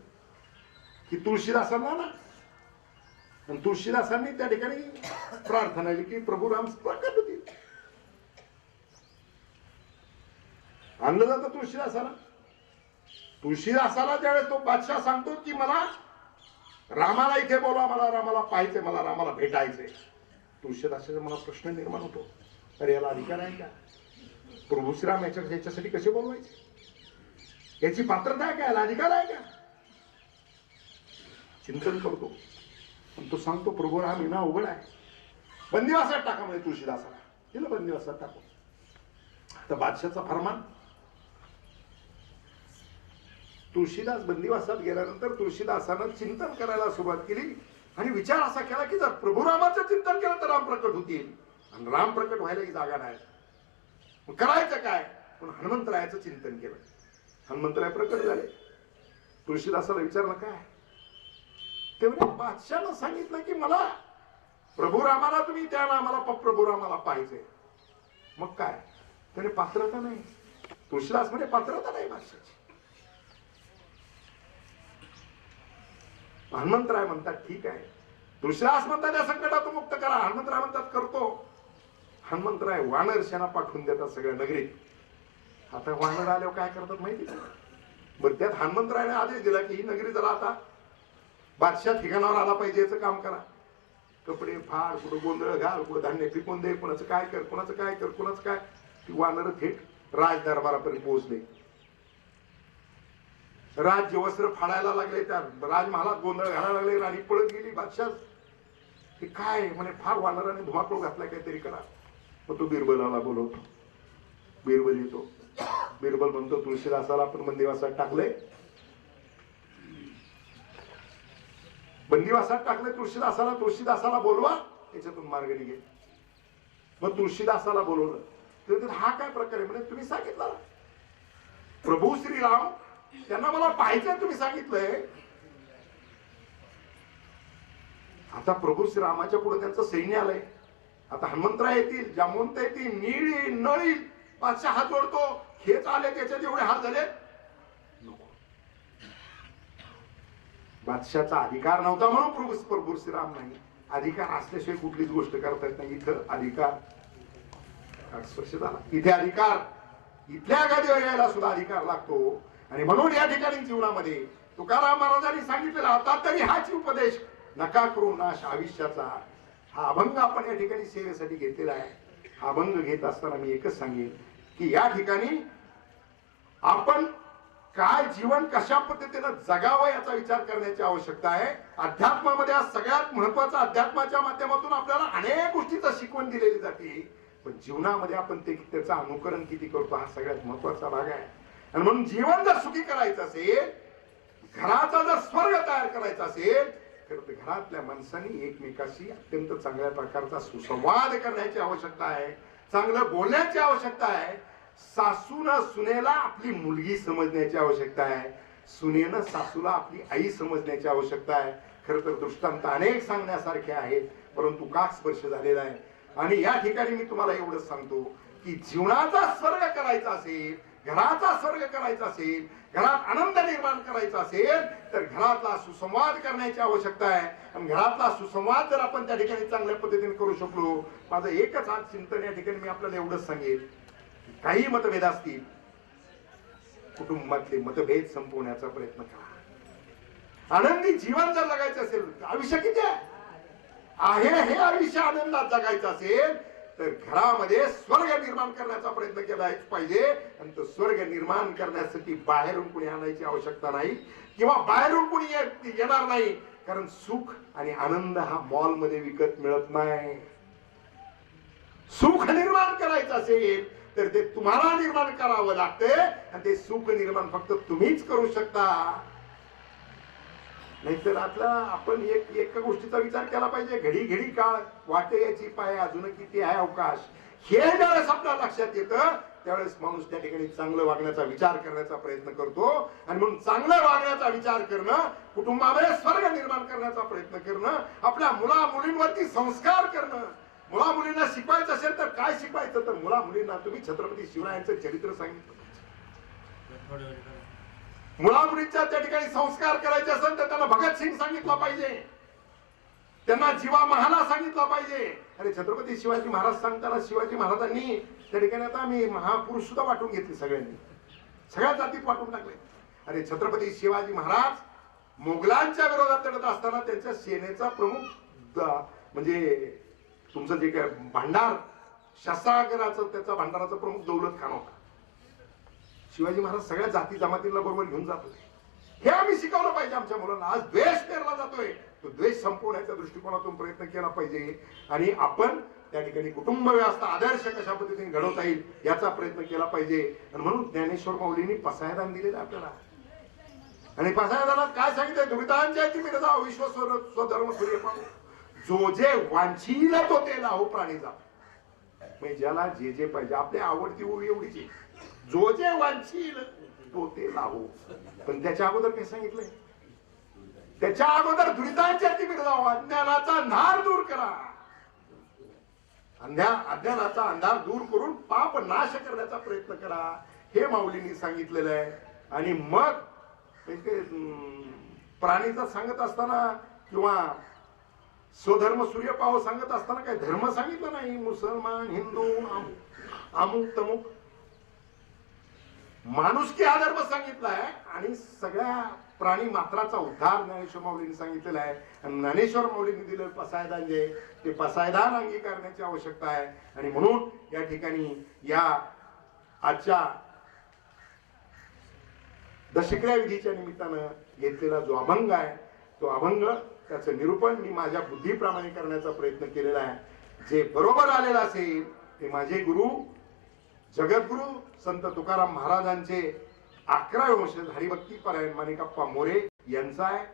की तुळशीदासांना ना, आणि तुळशीदासांनी त्या ठिकाणी प्रार्थना केली की प्रभू राम प्रकट होतील. आणलं जातं तुळशीदासाला. तुळशीदासाला ज्यावेळेस तो बादशाह सांगतो की मला रामाला इथे बोला, मला रामाला पाहायचंय, मला रामाला भेटायचंय. तुळशीदासाचा मला प्रश्न निर्माण होतो, अरे याला अधिकार आहे का? प्रभू श्रीराम याच्यासाठी कसे बोलवायचे? याची पात्रता आहे का? याला अधिकार आहे का? चिंतन करतो, पण तो सांगतो प्रभू राम येणं अवघड आहे, बंदिवासात टाका म्हणजे तुळशीदासाला. दिलं बंदिवासात टाकून. आता बादशाचा फरमान. तुळशीदास बंदिवासात गेल्यानंतर तुळशीदासानं चिंतन करायला सुरुवात केली आणि विचार असा केला की जर प्रभू रामाचं चिंतन केलं तर राम प्रकट होतील, आणि राम प्रकट व्हायला ही जागा नाही, मग करायचं काय? पण हनुमंतरायाचं चिंतन केलं. हनुमंतराय प्रकट झाले. तुळशीदासाला विचारलं काय? तेव्हा बादशानं सांगितलं की मला प्रभू रामाला तुम्ही त्या नामाला प्रभू रामाला पाहिजे. मग काय? त्याने पात्रता नाही. तुळशीदास म्हणजे पात्रता नाही बादशाची. हनुमंतराय म्हणतात ठीक आहे. तुळशीदास म्हणतात या संकटातून मुक्त करा. हनुमंतराय म्हणतात करतो. हनुमंतराय वानर सेना पाठवून देतात सगळ्या नगरीत. आता वानर आल्यावर काय करतात माहिती का? बरं, त्यात हनुमंतरायने आदेश दिला की ही नगरी जरा आता बादशाह ठिकाणावर आला पाहिजे, याचं काम करा. कपडे फाड, कुठं गोंधळ घाल, कुठं धान्य पिकून दे, कुणाचं काय कर, कुणाचं काय कर, कुणाचं काय. ती वानर थेट राज दरबारापर्यंत पोहोचले. राज्य वस्त्र फाडायला लागले, त्या राजमहालात गोंधळ घालायला लागले. राणी पळत गेली. बादशाह हे काय म्हणे, फार वानराने धुमाकूळ घातलाय, काहीतरी करा. मग तो बिरबलाला बोलवतो. बिरबल येतो. बिरबल म्हणतो तुळशीदासाला आपण बंदिवासात टाकले, बंदिवासात टाकले तुळशीदासाला. तुळशीदासाला बोलवा, त्याच्यातून मार्ग निघेल. मग तुळशीदासाला बोलवलं तर हा काय प्रकार आहे म्हणजे, तुम्ही सांगितलं प्रभू श्रीराम त्यांना मला पाहायचं, तुम्ही सांगितलंय. आता प्रभू श्रीरामाच्या पुढे त्यांचं सैन्य आलंय. आता हनुमंतराय येतील, जामवंत येतील, नीळ येईल, नळ येईल. बादशाह हात जोडतो, हेच आले त्याच्यात एवढे हात झाले. नको. बादशाचा अधिकार नव्हता म्हणून प्रभू श्रीराम नाही. अधिकार असल्याशिवाय कुठलीच गोष्ट करता येत नाही. इथं अधिकार स्पर्श झाला. इथे अधिकार, इथल्या गादीवर यायला सुद्धा अधिकार लागतो. आणि म्हणून या ठिकाणी जीवनामध्ये तुकाराम महाराजांनी सांगितलेला आता तरी हाच उपदेश, नका करू नाश आयुष्याचा. हा अभंग आपण या ठिकाणी सेवेसाठी घेतलेला आहे. हा अभंग घेत असताना मी एकच सांगेन की या ठिकाणी आपण काय जीवन कशा पद्धतीनं जगावं याचा विचार करण्याची आवश्यकता आहे. अध्यात्मामध्ये आज सगळ्यात महत्वाचं, अध्यात्माच्या माध्यमातून आपल्याला अनेक गोष्टीचं शिकवण दिलेली जाते, पण जीवनामध्ये आपण त्याचं अनुकरण किती करतो हा सगळ्यात महत्वाचा भाग आहे. आणि म्हणून जीवन जर सुखी करायचं असेल, घराचा जर स्वर्ग तयार करायचा असेल, तर घरातल्या माणसांनी एकमेकाशी अत्यंत चांगल्या प्रकारचा सुसंवाद करण्याची आवश्यकता आहे, चांगलं बोलण्याची आवश्यकता आहे. सासूनं सुनेला आपली मुलगी समजण्याची आवश्यकता आहे, सुनेनं सासूला आपली आई समजण्याची आवश्यकता आहे. खर तर दृष्टांत अनेक सांगण्यासारखे आहेत, परंतु काळ स्पर्श झालेला आहे. आणि या ठिकाणी मी तुम्हाला एवढंच सांगतो की जीवनाचा स्वर्ग करायचा असेल, घराचा स्वर्ग करायचा असेल, घरात आनंद निर्माण करायचा असेल, तर घरातला सुसंवाद करण्याची आवश्यकता आहे. आणि घरातला सुसंवाद जर आपण त्या ठिकाणी चांगल्या पद्धतीने करू शकलो, माझं एकच आज चिंतन या ठिकाणी मी आपल्याला एवढंच सांगेल, काही मतभेद असतील, कुटुंबातले मतभेद संपवण्याचा प्रयत्न करा. आनंदी जीवन जर जगायचं असेल, आयुष्य किती आहे हे आयुष्य आनंदात जगायचं असेल, तर घरामध्ये स्वर्ग निर्माण करण्याचा प्रयत्न केलाच पाहिजे. आणि तो स्वर्ग निर्माण करण्यासाठी बाहेरून कुणी आणायची आवश्यकता नाही, किंवा बाहेरून कुणी येणार नाही. कारण सुख आणि आनंद हा मॉल मध्ये विकत मिळत नाही. सुख निर्माण करायचं असेल तर ते तुम्हाला निर्माण करावं लागते, आणि ते सुख निर्माण फक्त तुम्हीच करू शकता. नाहीतर आपण एका गोष्टीचा विचार केला पाहिजे, घडी घडी काळ वाटे याची पाय अजून किती आहे अवकाश. हे ज्यावेळेस आपल्या लक्षात येतं, त्यावेळेस माणूस त्या ठिकाणी चांगलं वागण्याचा विचार करण्याचा प्रयत्न करतो. आणि म्हणून चांगलं वागण्याचा विचार करणं, कुटुंबामध्ये स्वर्ग निर्माण करण्याचा प्रयत्न करणं, आपल्या मुला मुलींवरती संस्कार करणं. मुला मुलींना शिकवायचं असेल तर काय शिकवायचं, तर मुला मुलींना तुम्ही छत्रपती शिवरायांचं चरित्र सांगितलं. मुला मुलींच्या त्या ठिकाणी संस्कार करायचे असेल तर त्यांना भगतसिंग सांगितलं पाहिजे, त्यांना जीवा महाला सांगितलं पाहिजे. अरे छत्रपती शिवाजी महाराज सांगताना शिवाजी महाराजांनी त्या ठिकाणी आता आम्ही महापुरुष सुद्धा वाटून घेतले, सगळ्यांनी सगळ्या जातीत वाटून टाकले. अरे छत्रपती शिवाजी महाराज मोगलांच्या विरोधात लढत असताना त्यांच्या सेनेचा प्रमुख म्हणजे तुमचं जे काय भांडार शस्त्रागाराचं, त्याचा भांडाराचा प्रमुख दौलत खान होता. शिवाजी महाराज सगळ्या जाती जमातीला बरोबर घेऊन जात होते. हे आम्ही शिकवलं पाहिजे आमच्या मुलांना. आज द्वेष पेरला जातोय, तो द्वेष संपवण्याच्या दृष्टिकोनातून प्रयत्न केला पाहिजे. आणि आपण त्या ठिकाणी कुटुंब व्यवस्था आदर्श कशा पद्धतीने घडवता येईल याचा प्रयत्न केला पाहिजे. आणि म्हणून ज्ञानेश्वर माऊलींनी पसायदान दिलेलं आपल्याला. आणि पसायदानात काय सांगितलंय, दुरितांच्या मिरजा विश्व स्वधर्म सूर्य पाहू, जो जे वांछील तो ते लाहो प्राणी जा. म्हणजे ज्याला जे जे पाहिजे, आपल्या आवडती ओळी एवढीच, जो जे वांछील तो ते लाहो. पण त्याच्या अगोदर काय सांगितलंय, त्याच्या अगोदर दुरितांच्या तिकडे जाऊ, अज्ञानाचा अंधार दूर करा. अज्ञानाचा अंधार दूर करून पाप नाश करण्याचा प्रयत्न करा, हे माऊलींनी सांगितलेलं आहे. आणि मग प्राणीचा सांगत असताना किंवा स्वधर्म सूर्य पाव सांगत असताना काही धर्म सांगितलं नाही, मुसलमान हिंदू अमुक तमुक, माणुसकी हा धर्म सांगितलाय. आणि सगळ्या प्राणी मात्राचा उद्धार ज्ञानेश्वर माऊलींनी सांगितलेला आहे. आणि ज्ञानेश्वर माऊलींनी दिलेलं पसायदान जे ते पसायदान अंगीकारण्याची आवश्यकता आहे. आणि म्हणून या ठिकाणी या आजच्या दशक्रिया विधीच्या निमित्तानं घेतलेला जो अभंग आहे, तो अभंग त्याचं निरूपण मी माझ्या बुद्धीप्रमाणे करण्याचा प्रयत्न केलेला आहे. जे बरोबर आलेलं असेल ते माझे गुरु जगद्गुरु संत तुकाराम महाराजांचे 11 वंशज हरिभक्ती परायण माणिकप्पा मोरे यांचा आहे.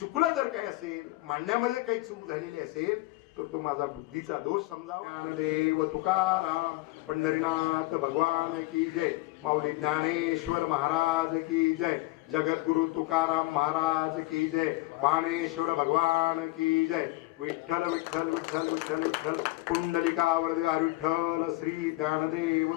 चुकलं जर काही असेल, मांडण्यामध्ये काही चूक झालेली असेल तर तो माझा बुद्धीचा दोष समजावा. ज्ञानदेव तुकाराम पंढरीनाथ भगवान की जय. माऊली ज्ञानेश्वर महाराज की जय. जगद्गुरु तुकाराम महाराज की जय. बाणेश्वर भगवान की जय. विठ्ठल विठ्ठल विठ्ठल विठ्ठल विठ्ठल. पुंडलिका वरद विठ्ठल श्री ज्ञानदेव